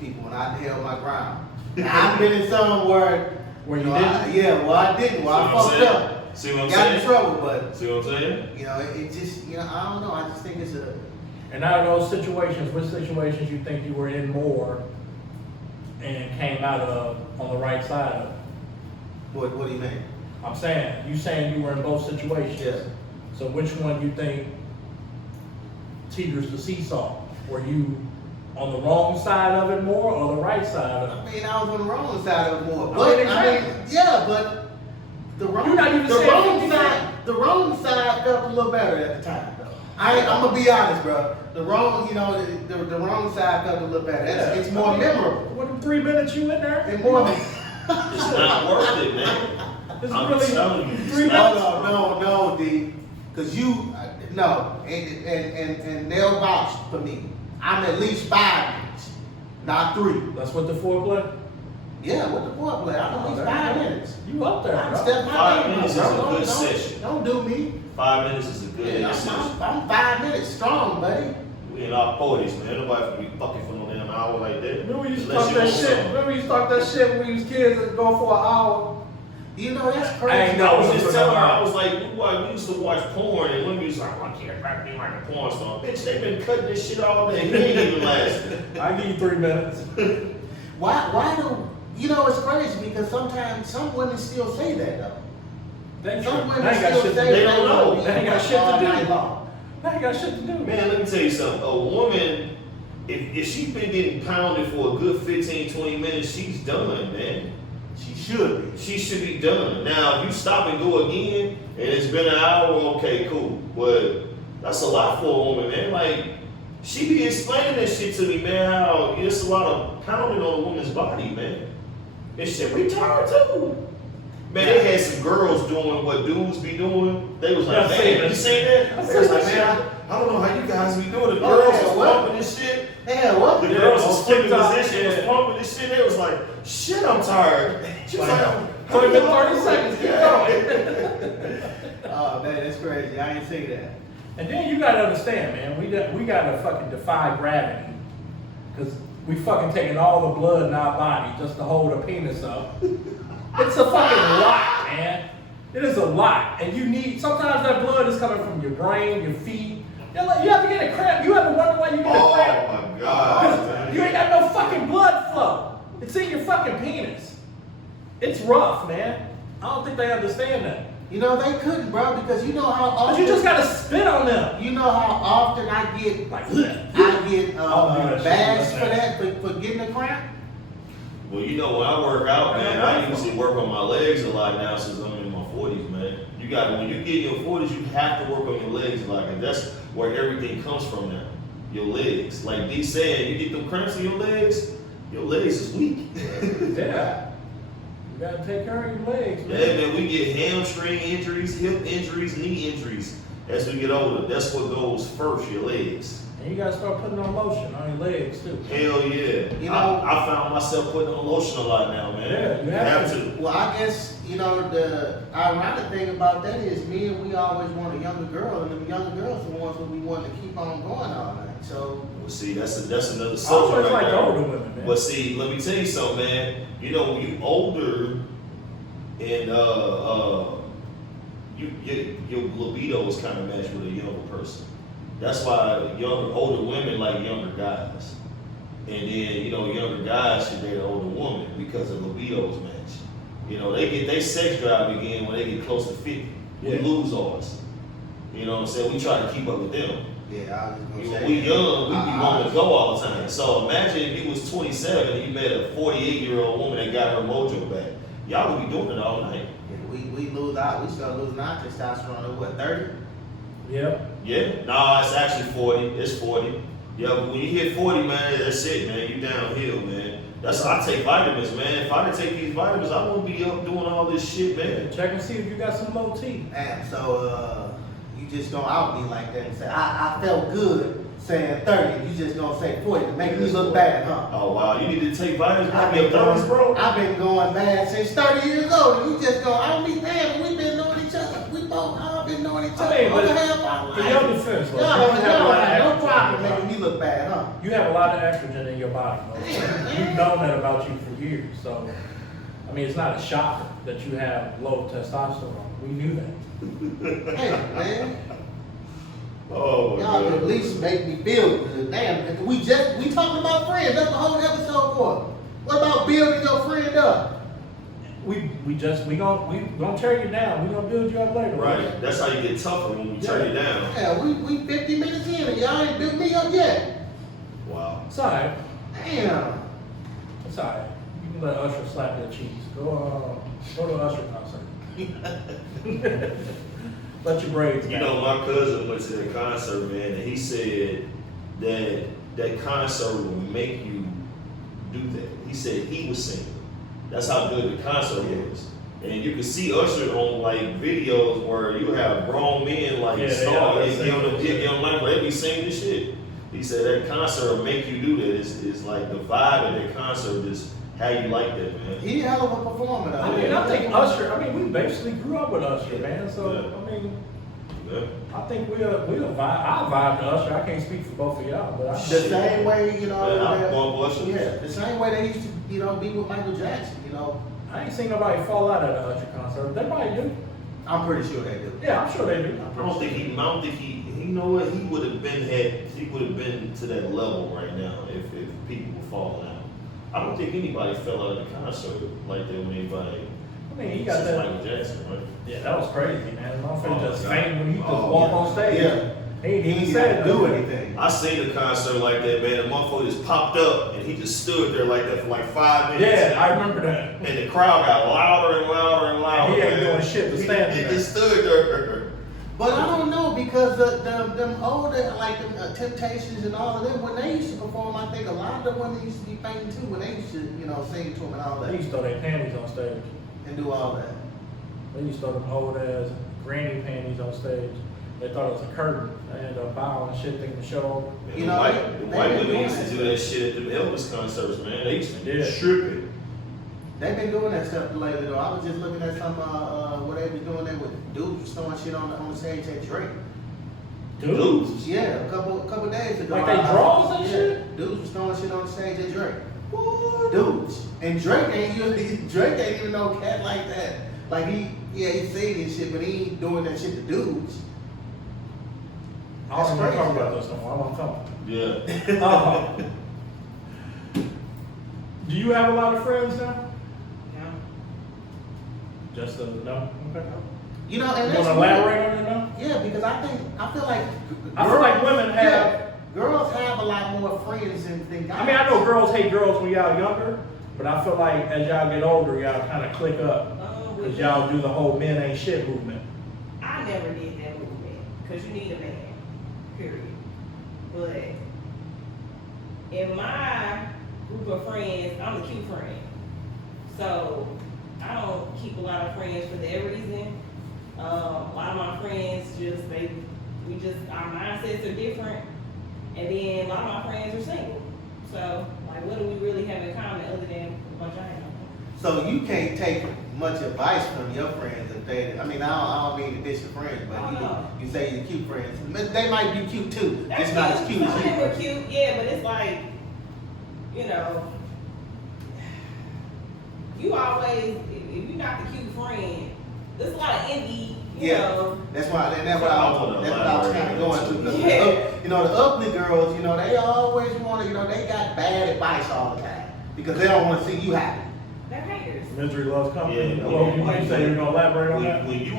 people, and I held my ground. Now, I've been in some where Where you I didn't? didn't, where I See what I'm fucked saying? up. See what I'm got in saying? trouble, but See what I'm saying? you know, it just, you know, I don't know. I just think it's a. And out of those situations, which situations you think you were in more and came out of on the right side of? What do you mean? I'm saying, you saying you were in both situations. Yeah. So which one you think teeters the seesaw? Were you on the wrong side of it more or the right side of it? I mean, I was on the wrong side of it more. I But mean, I mean, exactly. yeah, but the wrong, You're not even the saying wrong 50-50. side, the wrong side felt a little better at the time. I'm gonna be honest, bro. The wrong, you know, the wrong side felt a little better. It's more I mean, memorable. What, 3 minutes you in there? And more. It's not worth it, man. It's I'm really telling you. 3 minutes. No, D. Cause you, no, and they'll vouch for me. I'm at least 5 minutes, not 3. That's what the foreplay? Yeah, with the foreplay, I'm at least 5 minutes. You up there, I'm bro. stepping my 5 game minutes up, is a bro. good Don't- session. Don't do me. 5 minutes is a good Yeah, session. I'm 5 minutes strong, buddy. We in our 40s, man. Nobody be fucking for no damn hour like that. Remember we used to Unless talk you that want shit? something. Remember we used to talk that shit when we was kids and go for an hour? You know, that's I ain't crazy. know. I was just telling her, I was like, we used to watch porn, and women used to like, I can't rap me like a porn star. Bitch, they been cutting this shit all day. It ain't even lasting. I give you 3 minutes. Why do, you know, it's crazy because sometimes some women still say that though. They Some women ain't got still shit to say do. They don't know. They ain't got shit all to night do. long. They ain't got shit to do. Man, let me tell you something. A woman, if she's been getting pounded for a good 15, 20 minutes, she's done, man. She should be. She should be done. Now, if you stop and go again, and it's been an hour, okay, cool. But that's a lot for a woman, man. Like, she be explaining that shit to me, man, how it's a lot of pounding on a woman's body, man. And shit retarded too. Man, they had some girls doing what dudes be doing. They was like, Yeah, I seen man, that. you seen that? I They was seen like, that man, I don't know how you guys be doing it. The Oh, girls yeah, was what? pumping this shit. Yeah, what? The Yeah, girls on was skipping TikTok, position, was yeah. pumping this shit. They was like, shit, I'm tired. She was like, So it been 30 seconds, keep going. Oh man, that's crazy. I ain't say that. And then you gotta understand, man, we gotta fucking defy gravity. Cause we fucking taking all the blood in our body just to hold a penis up. It's a fucking lot, man. It is a lot. And you need, sometimes that blood is coming from your brain, your feet. You're like, you ever get a cramp? You ever wonder why you get a oh cramp? my God. Because you ain't got no fucking blood flow. It's in your fucking penis. It's rough, man. I don't think they understand that. You know they couldn't, bro, because you know how But often you just gotta spit on them. you know how often I get Like, I Oh, get yeah, bags shit, for that's that for getting a cramp. Well, you know, when I work out, man, I usually work on my legs a lot now since I'm in my 40s, man. You got, when you get in your 40s, you have to work on your legs a lot, and that's where everything comes from now. Your legs. Like D said, you get them cramps in your legs is weak. Yeah. You gotta take care of your legs, man. Yeah, man, we get hamstring injuries, hip injuries, knee injuries as we get older. That's what goes first, your legs. And you gotta start putting on lotion on your legs too. Hell yeah. You know- I found myself putting on lotion a lot now, man. Yeah, you have to. Well, I guess you know the ironic thing about that is me and we always want a younger girl, and the younger girls are the ones that we want to keep on going all night. So Well, see, that's another I subject always right like there. older women, man. But see, let me tell you something, man. You know, when you older and your libido is kind of matched with a younger person. That's why older women like younger guys. And then, you know, younger guys should date an older woman because the libidos match. You know, they get their sex drive again when they get close to 50. We Yeah. lose ours. You know what I'm saying? We try to keep up with them. yeah, I was just You gonna know, say we young, we be I- wanting to go all the time. So imagine if you was 27 and you met a 48-year-old woman that got her mojo back. Y'all would be doing it all night. we lose out. We start losing our testosterone at what 30? Yep. Yeah? Nah, it's actually 40. It's 40. Yeah, but when you hit 40, man, that's it, man. You downhill, man. That's I take vitamins, man. If I didn't take these vitamins, I wouldn't be up doing all this shit, man. Check and see if you got some low T. Man, so you just gonna out me like that and say I felt good saying 30. You just gonna say 40 to make me look bad, huh? Oh wow, you need to take vitamins. I've Bro. been Your 30s, bro. I've been going bad since 30 years old. You just go, I don't be damn, we been knowing each other. We both all been knowing each other. I mean, What but the hell about in your defense, Y'all though, don't you have a lot of have no estrogen problem in your making body. me look bad, huh? You have a lot of estrogen in your body, though. Man. We've known that about you for years, so I mean, it's not a shocker that you have low testosterone. We knew that. Hey, man. Oh, my Y'all God. at least make me feel good. Damn, we talking about friends. That's the whole episode for. What about building your friend up? We gonna tear you down. We gonna build you up later. Right. That's how you get tougher when we turn you down. Yeah, we 50 minutes in and y'all ain't built me up yet. Wow. It's alright. Damn. It's alright. You can let Usher slap your cheeks. Go to Usher concert. Let your braids You down. know, my cousin went to that concert, man, and he said that that concert will make you do that. He said he was singing. That's how good the concert was. And you can see Usher on like videos where you have grown men like Yeah, they star always and sing this shit. young like they be singing this shit. He said that concert will make you do that. It's like the vibe of that concert is how you like that, man. He a hell of a performer though. I mean, I think Usher. I mean, we basically grew up with Usher, man. So Yeah. I mean, Yeah. I think we'll vibe. I vibe to Usher. I can't speak for both of y'all, but I The same way, you know, Yeah, I'm that- going with Usher. yeah, the same way they used to, you know, be with Michael Jackson, you know. I ain't seen nobody fall out at an Usher concert. They might do. I'm pretty sure they do. Yeah, I'm sure they do. I don't think he, you know what, he would have been to that level right now if people were falling out. I don't think anybody fell out of the concert like that when anybody, I mean, he got since that. Michael Jackson, right? Yeah, that was crazy, man. Motherfucker Oh, just God. fainted when he just Oh, walk yeah. on stage. Yeah. He ain't He even didn't said have to do nothing. anything. I seen a concert like that, man. The motherfucker just popped up and he just stood there like that for like 5 minutes. Yeah, I remember that. And the crowd got louder and louder and louder. He ain't man. doing shit but standing He there. just stood there. But I don't know because them older, like them Temptations and all of them, when they used to perform, I think a lot of the women used to be fainting too when they used to, you know, sing to them and all They that used to throw their panties on stage. and do all that. They used to throw them old ass granny panties on stage. They thought it was a curtain. They ended up bowing and shit, thinking the show over. And You the know, white, they- the they white been women doing used to that do that shit at the Elvis concerts, man. They used to Yeah. strip it. They've been doing that stuff lately though. I was just looking at some where they was doing that with dudes throwing shit on the stage at Drake. Dudes. Yeah, a couple days ago. Like they draws and yeah, shit? Dudes was throwing shit on the stage at Drake. Dudes. And Drake ain't even no cat like that. Like he's singing shit, but he ain't doing that shit to dudes. I don't want to That's talk crazy. about this no more. I want to talk. Yeah. Do you have a lot of friends now? No. Just a no? Okay. You know, You and want that's to elaborate on it now? Yeah, because I feel like I feel like women have. yeah, girls have a lot more friends than guys. I mean, I know girls hate girls when y'all younger, but I feel like as y'all get older, y'all kind of click up. Because y'all do the whole men ain't shit movement. I never did that movement, because you need a man, period. But in my group of friends, I'm a cute friend. So I don't keep a lot of friends for that reason. A lot of my friends our mindsets are different. And then a lot of my friends are single. So, like, what do we really have in common other than a vagina? So you can't take much advice from your friends if they. I mean, I don't mean to diss your friends, but Oh, no. you say you're cute friends. But they might be cute too. That's It's not as cute Some of as them are you. cute, yeah, but it's like, you know, you always, if you're not the cute friend, there's a lot of envy, you Yeah. know. That's what I was kind of going through. 'Cause Yeah. you know, the ugly girls, you know, they always want to, you know, they got bad advice all the time because they don't want to see you happy. They're haters. Misery loves company. Yeah. Well, you say you're gonna elaborate on that? When you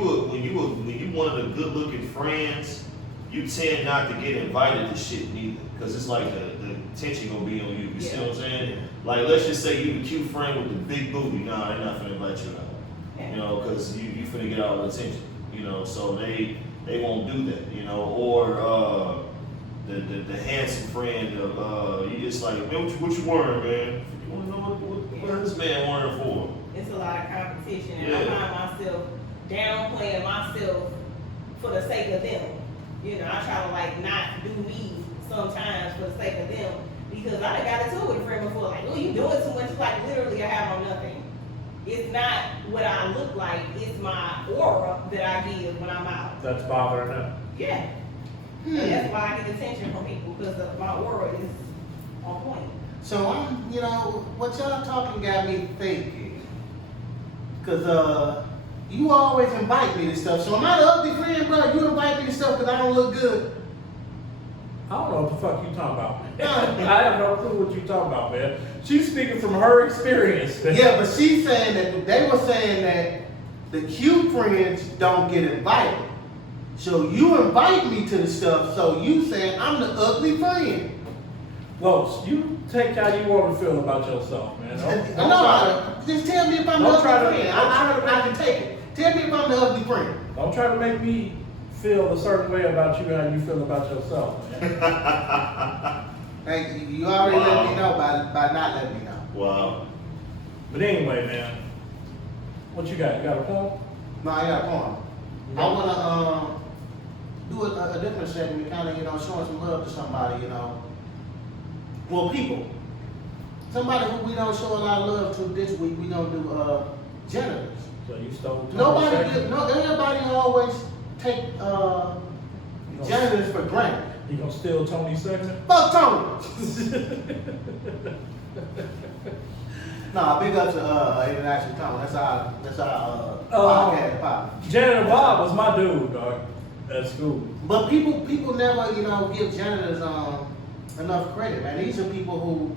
one of the good looking friends, you tend not to get invited to shit neither. Cause it's like the attention gonna be on you. You see what I'm saying? Like let's just say you the cute friend with the big booty. Nah, they're not finna invite you out. You know, cause you finna get all the attention. You know, so they won't do that, you know, or the handsome friend of you just like, man, what you wearing, man? You wanna know what this man wearing for? It's a lot of competition, and Yeah. I find myself downplaying myself for the sake of them. You know, I try to like not do me sometimes for the sake of them because I done got into it with a friend before. Like, oh, you doing too much? Like, literally, I have on nothing. It's not what I look like; it's my aura that I give when I'm out. That's bothering them. Yeah, and that's why I get attention from people because my aura is on point. So you know, what y'all talking got me thinking. Cause you always invite me to stuff. So am I the ugly friend, bro? You invite me to stuff because I don't look good. I don't know what the fuck you talking about. I have no clue what you talking about, man. She's speaking from her experience. Yeah, but she's saying that they were saying that the cute friends don't get invited. So you invite me to the stuff, so you saying I'm the ugly friend. Los, you take how you want to feel about yourself, man. Just tell me if I'm the Don't try to- ugly friend. I can take it. Tell me if I'm the ugly friend. Don't try to make me feel a certain way about you how you feel about yourself, man. Hey, you already Wow. let me know by not letting me know. Wow. But anyway, man, what you got? You got a poem? No, I got a poem. I wanna do a different segment, kind of, showing some love to somebody, Well, people. Somebody who we don't show a lot of love to this week, we gonna do janitors. So you stole Everybody always take janitors for granted. You gonna steal Tony's segment? Fuck Tony. Nah, big up to International Tony. That's our podcast partner. Janitor Bob was my dude, dog, at school. But people never, give janitors enough credit, man. These are people who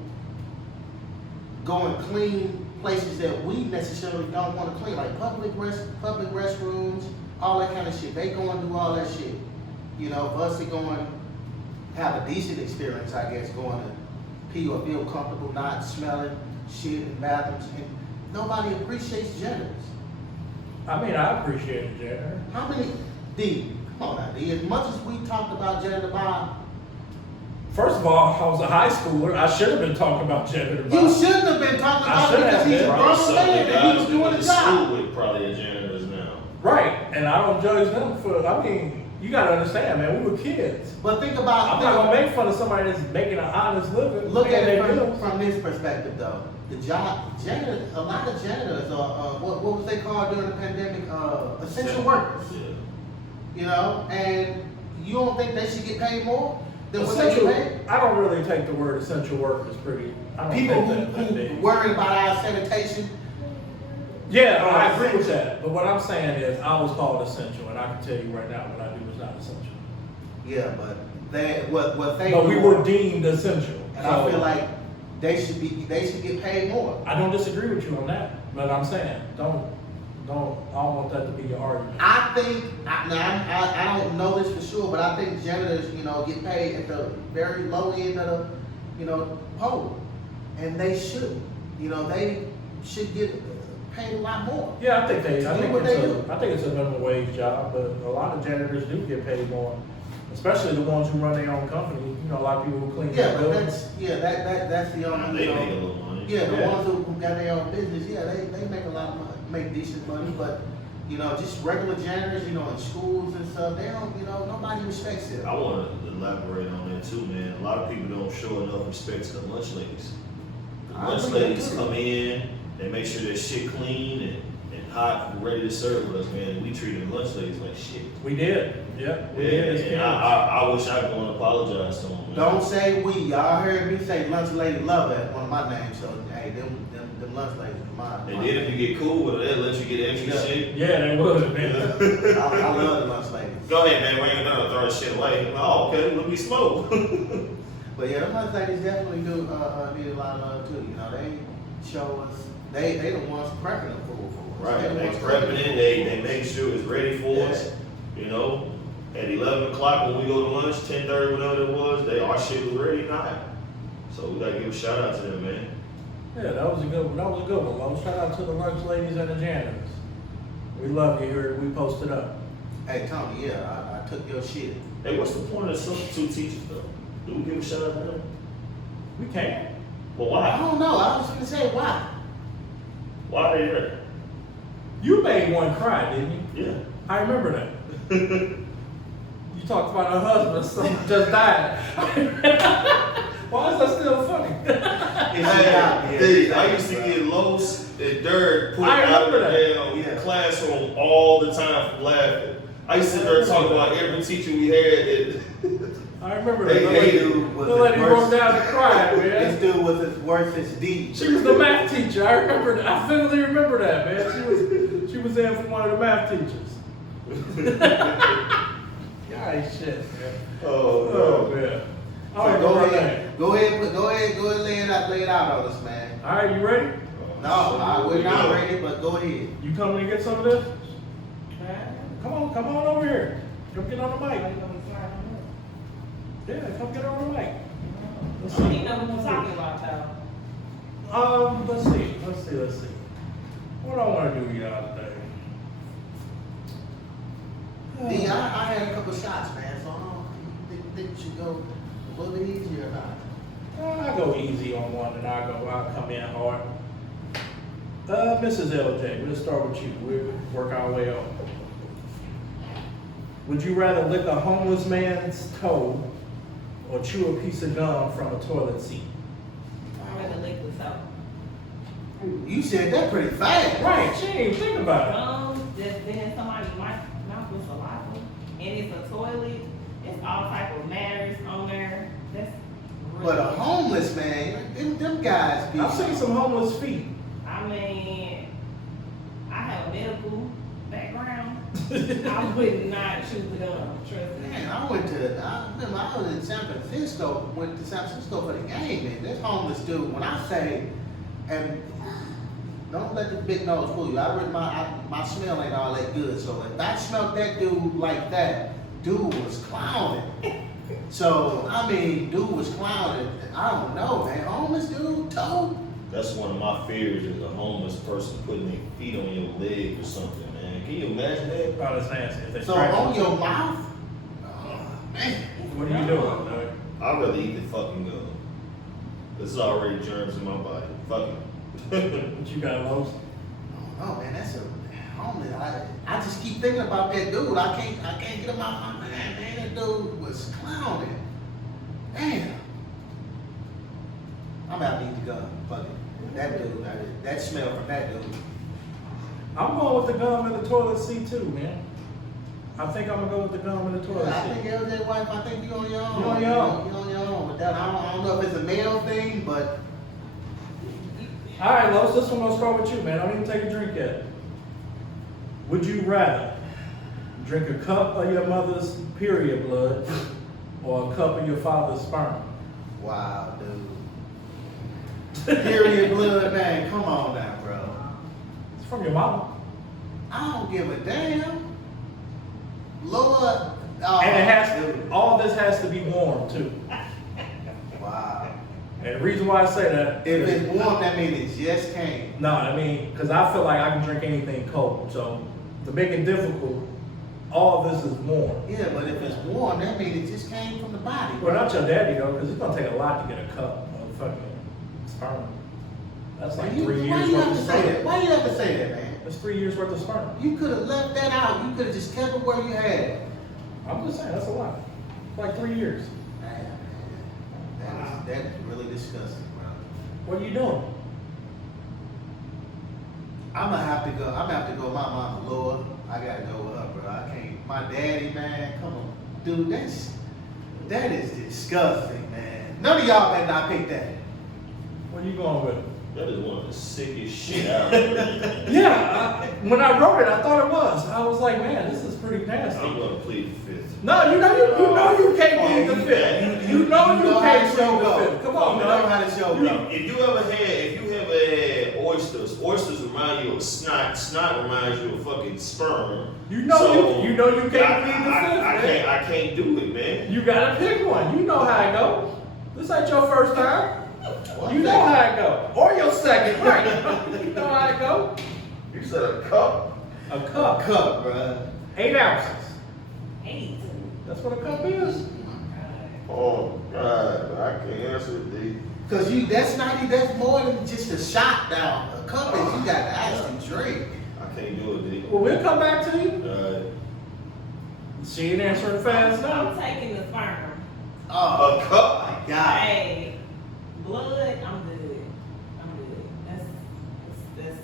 go and clean places that we necessarily don't want to clean, like public restrooms, all that kind of shit. They go and do all that shit. For us to go and have a decent experience, I guess, going to pee or feel comfortable, not smelling shit in bathrooms. And nobody appreciates janitors. I mean, I appreciate it, janitor. How many, D, come on now, D, as much as we talked about Janitor Bob, First of all, I was a high schooler. I should have been talking about Janitor Bob. you shouldn't have been talking I about should it because have he's been. a Probably grown some of man the and he guys was we doing went the to job. school with probably are janitors now. Right, and I don't judge them for, I mean, you gotta understand, man, we were kids. But think I'm not about, gonna make fun of somebody that's making an honest living. look at paying it their bills. from this perspective though. The job, janitors, a lot of janitors are, what was they called during the pandemic? Essential workers. Yeah. And you don't think they should get paid more than what they Essential, get paid? I don't really take the word essential workers pretty, I don't People think that who big. worry about our sanitation. Yeah, I agree with that, but what I'm saying is, I was called essential, and I can tell you right now, what I do is not essential. Yeah, but what they But do, we were deemed essential. and I so feel like they should get paid more. I don't disagree with you on that, but I'm saying, I don't want that to be your argument. I think, I don't know this for sure, but I think janitors, get paid at the very low end of the, pole. And they should, they should get paid a lot more. Yeah, I think what they do. it's a minimum wage job, but a lot of janitors do get paid more, especially the ones who run their own company. A lot of people who clean Yeah, their but buildings. that's the only, They make a little money. yeah, the Yeah. ones who got their own business, yeah, they make a lot of money, make decent money, but, just regular janitors, in schools and stuff, they don't, nobody respects it. I want to elaborate on that too, man. A lot of people don't show enough respect to the lunch ladies. The I lunch agree with ladies you. come in, they make sure that shit clean and hot, ready to serve us, man. We treated the lunch ladies like shit. We did, yeah, we Yeah, did as and kids. I wish I could go and apologize to them. man. Don't say we, y'all heard me say lunch lady love at one of my names, so, hey, them lunch ladies are mine. And then if you get cool with it, they'll let you get extra Yeah. shit. Yeah, they would, man. I love the lunch ladies. Go ahead, man. We ain't gonna throw shit away. Oh, okay, let me smoke. But yeah, the lunch ladies definitely do need a lot of love too. They show us they the ones prepping the food for us. Right, the they ones prepping cooking it, the they food make sure it's ready for us. At 11 o'clock when we go to lunch, 10:30, whatever it was, our shit was ready and hot. So we gotta give a shout out to them, man. Yeah, that was a good one. Well, shout out to the lunch ladies and the janitors. We love you here. We posted up. Hey Tony, yeah, I took your shit. Hey, what's the point of substitute teachers though? Do we give a shout out to them? We can't. Well, I why? don't know. I was gonna say why. Why are they there? You made one cry, didn't you? Yeah. I remember that. You talked about her husband, son just died. Why is that still funny? Hey, I used to get Los and Dirk put I out of the remember damn Yeah. classroom all the time for laughing. I used to sit there and talk about every teacher we had. I remember Hey, that. hey, dude was The the lady worst. broke down and cried, This man. dude was as worse as D. She was the math teacher. I remember. I vividly remember that, man. She was in for one of the math teachers. Yeah, ain't shit, man. Oh, man. So All right, go go ahead, ahead. go ahead, lay it out on us, man. All right, you ready? We're not ready, but go ahead. You coming to get some of this? Right? Come on over here. Come get on the Why mic. you gonna be smart on Yeah, come get on the mic. Let's that? You see. know what we're talking about though. Let's see. What I want to do y'all today? D, I had a couple shots, man, so I don't think we should go a little bit easier or not. I go easy on one and I'll come in hard. Mrs. LJ, we'll start with you. We'll work our way up. Would you rather lick a homeless man's toe or chew a piece of gum from a toilet seat? I'd rather lick this out. You said that pretty fast. Right, she ain't think about Just then somebody's mouth with saliva, and it's a toilet. It's all type of matters on there. That's really, But a homeless man, them guys it. be. I've seen some homeless feet. I mean, I have a medical background. I would not choose the gum. Trust me. Man, I remember I was in San Francisco, went to San Francisco for the game, and this homeless dude, when I say, and don't let the big nose fool you, my smell ain't all that good, so if I smelled that dude like that, dude was clowning. So, I mean, dude was clowning, I don't know, man, homeless dude, toe? That's one of my fears is a homeless person putting their feet on your leg or something, man. Can you imagine that? About as nasty if they So scratch on you. your mouth? Oh, man. What are you doing, dog? I'd rather eat the fucking gum. There's already germs in my body. Fuck it. What you got, Lowe's? Oh man, that's a homeless. I just keep thinking about that dude. I can't get him out my mind, man. That dude was clowning. Damn. I'm out to eat the gum. Fuck it. That dude, that smell from that dude. I'm going with the gum in the toilet seat too, man. I think I'm gonna go with the gum in the toilet I seat. think LJ wife, I think you on your own. You on your own. You on your own with that. I don't know if it's a male thing, but All right, Lowe's, this one gonna start with you, man. Don't even take a drink yet. Would you rather drink a cup of your mother's period blood or a cup of your father's sperm? wow, dude. Period blood, man. Come on now, bro. It's from your mama. I don't give a damn. Lord. All this has to be warm too. Wow. And the reason why I say that If is- it's warm, that means it just came. No, I mean, because I feel like I can drink anything cold. So to make it difficult, all this is warm. Yeah, but if it's warm, that means it just came from the body. Well, not your daddy though, because it's gonna take a lot to get a cup of fucking sperm. That's like 3 Why years you worth have of to say that? sperm. Why you have to say that, man? That's 3 years worth of sperm. You could have left that out. You could have just kept it where you had it. I'm just saying, that's a lot. Like 3 years. That is really disgusting, bro. What are you doing? I'm gonna have to go. with my mama, Lord. I gotta go with her, bro. I can't. My daddy, man. Come on, dude. That is disgusting, man. None of y'all better not pick that. What are you going with? That is one of the sickest shit I've heard. Yeah, when I wrote it, I thought it was. I was like, man, this is pretty nasty. I'm gonna plead the fifth. No, you know you can't plead the fifth. You know you how can't the plead show the go. fifth. Come on, You know man. how the show go. If you ever had oysters remind you of snot. Snot reminds you of fucking sperm. You know So, you can't plead the fifth, man. I can't do it, man. You gotta pick one. You know how it go. This ain't your first time. What? You know how it go. Or your second, right? You know how it go. You said a cup? A cup. Cup, bro. 8 ounces. 8. That's what a cup is. Oh God, I can't answer it, D. Cause that's more than just a shot down. A cup is you got to actually drink. I can't do it, D. Well, we'll come back to you. She ain't answering fast I'm enough. taking the sperm. Oh A cup? my God. Hey, blood, I'm good. That's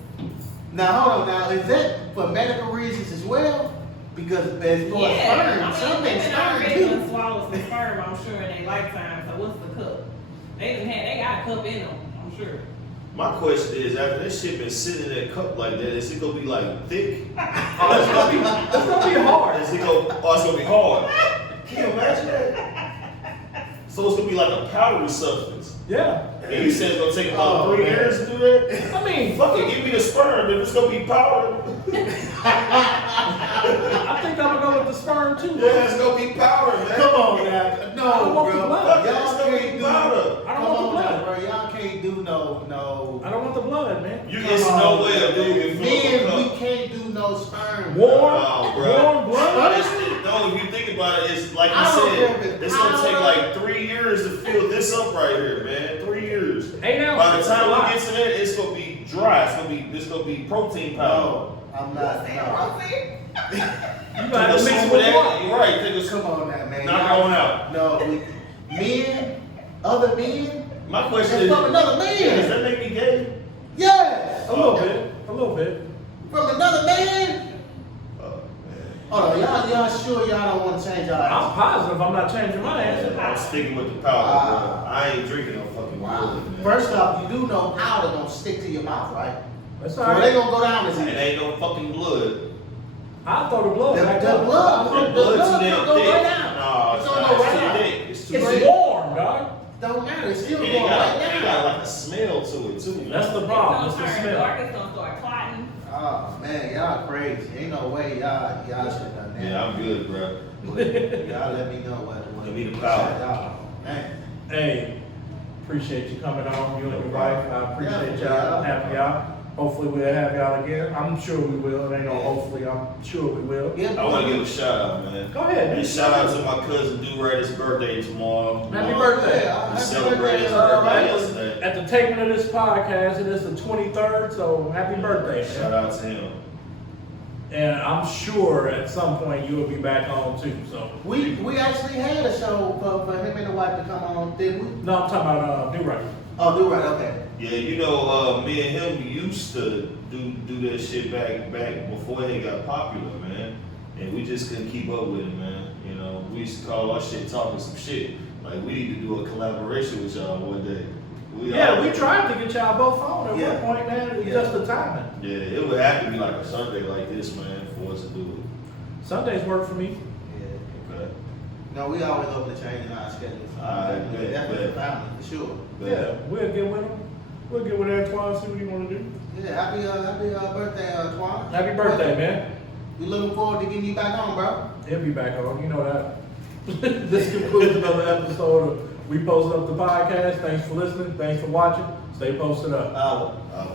Now hold on. Now is that for medical reasons as well? Because as far yeah. as sperm, Women sperm already too. done swallow some sperm, I'm sure, in their lifetime. So what's the cup? They got a cup in them, I'm sure. My question is, after that shit been sitting in that cup like that, is it gonna be like thick? Oh, it's gonna be hard. Is it gonna, oh, it's gonna be hard? Can you imagine that? So it's gonna be like a powdery substance. Yeah. And you said it's gonna take about Oh, 3 man. years to do that? I mean, Fuck it, give me the sperm if it's gonna be powdered. I think I'm gonna go with the sperm too, bro. Yeah, it's gonna be powdered, man. Come on now. I don't No, want the bro. blood. Y'all Y'all still can't be do powder. I don't Come want the on blood. now, bro. Y'all can't do no. I don't want the blood, man. You Come it's on, no way a man. dude can fill Men, up a we cup. can't do no sperm. Warm, Oh, bro. warm blood. No, if you think about it, it's like you I don't care if said, it's it's gonna take powder. like 3 years to fill this up right here, man. 3 years. 8 ounces. By the That's a time lot. we get to that, it's gonna be dry. It's gonna be protein powder. No, I'm not. No. You Take gotta a mix scoop it of with that, water. you're right. Take a scoop. Come on now, man. Not Y'all- going out. No, men, other men, My question and is, from another does man. that make me gay? Yes. A little bit. A little bit. From another man. Oh, man. Hold on, y'all sure y'all don't want to change y'all I'm answer? positive I'm not changing my answer. I'm sticking with the powder, Wow. bro. I ain't drinking no fucking Wow. blood, man. First off, you do know powder gonna stick to your mouth, right? That's So all they right. gonna go down as It easy. ain't no fucking blood. I'll throw the blood back The up. blood, The the blood's blood too damn gonna go thick. right down. No, It's it's gonna not. go It's right too down. thick. It's too It's thick. warm, dog. Don't matter, it's still And going it got, right it down. got like a smell to it too. That's the It's problem. It's gonna the turn smell. dark, it's gonna start clotting. Oh man, y'all crazy. Ain't no way y'all should have done that. Yeah, I'm good, bro. Y'all let me know what. Give me the power. Y'all, man. Hey, appreciate you coming on, you and your No wife. problem. I appreciate Yeah, y'all, yeah. having y'all. Hopefully we'll have y'all again. I'm sure we will. It ain't no hopefully, I'm sure we will. Yeah, I want to give a shout out, man. Go ahead. And shout out to my cousin Do-Right, his birthday tomorrow. Happy birthday. We celebrated his birthday yesterday. At the taping of this podcast, it is the 23rd, so happy birthday, Shout man. out to him. And I'm sure at some point you will be back on too, so. We actually had a show for him and the wife to come on, didn't we? No, I'm talking about Do-Right. Oh, do right, okay. Yeah, you know, me and him used to do that shit back before they got popular, man. And we just couldn't keep up with it, man. You know, we used to call our shit talking some shit. Like we need to do a collaboration with y'all one day. Yeah, we tried to get y'all both on at Yeah. one point, man. It's Yeah. just the timing. Yeah, it would have to be like a Sunday like this, man, for us to do it. Sundays work for me. Yeah. Okay. No, we always open to changing our schedules. Alright, bet, Definitely bet. family, for sure. But Yeah, we'll get with him. We'll get with Antoine, see what he want to do. Yeah, happy birthday, Twan. Happy birthday, man. We looking forward to getting you back on, bro. He'll be back on, you know that. This concludes another episode of We Posted Up the Podcast. Thanks for listening. Thanks for watching. Stay posted up. Uh,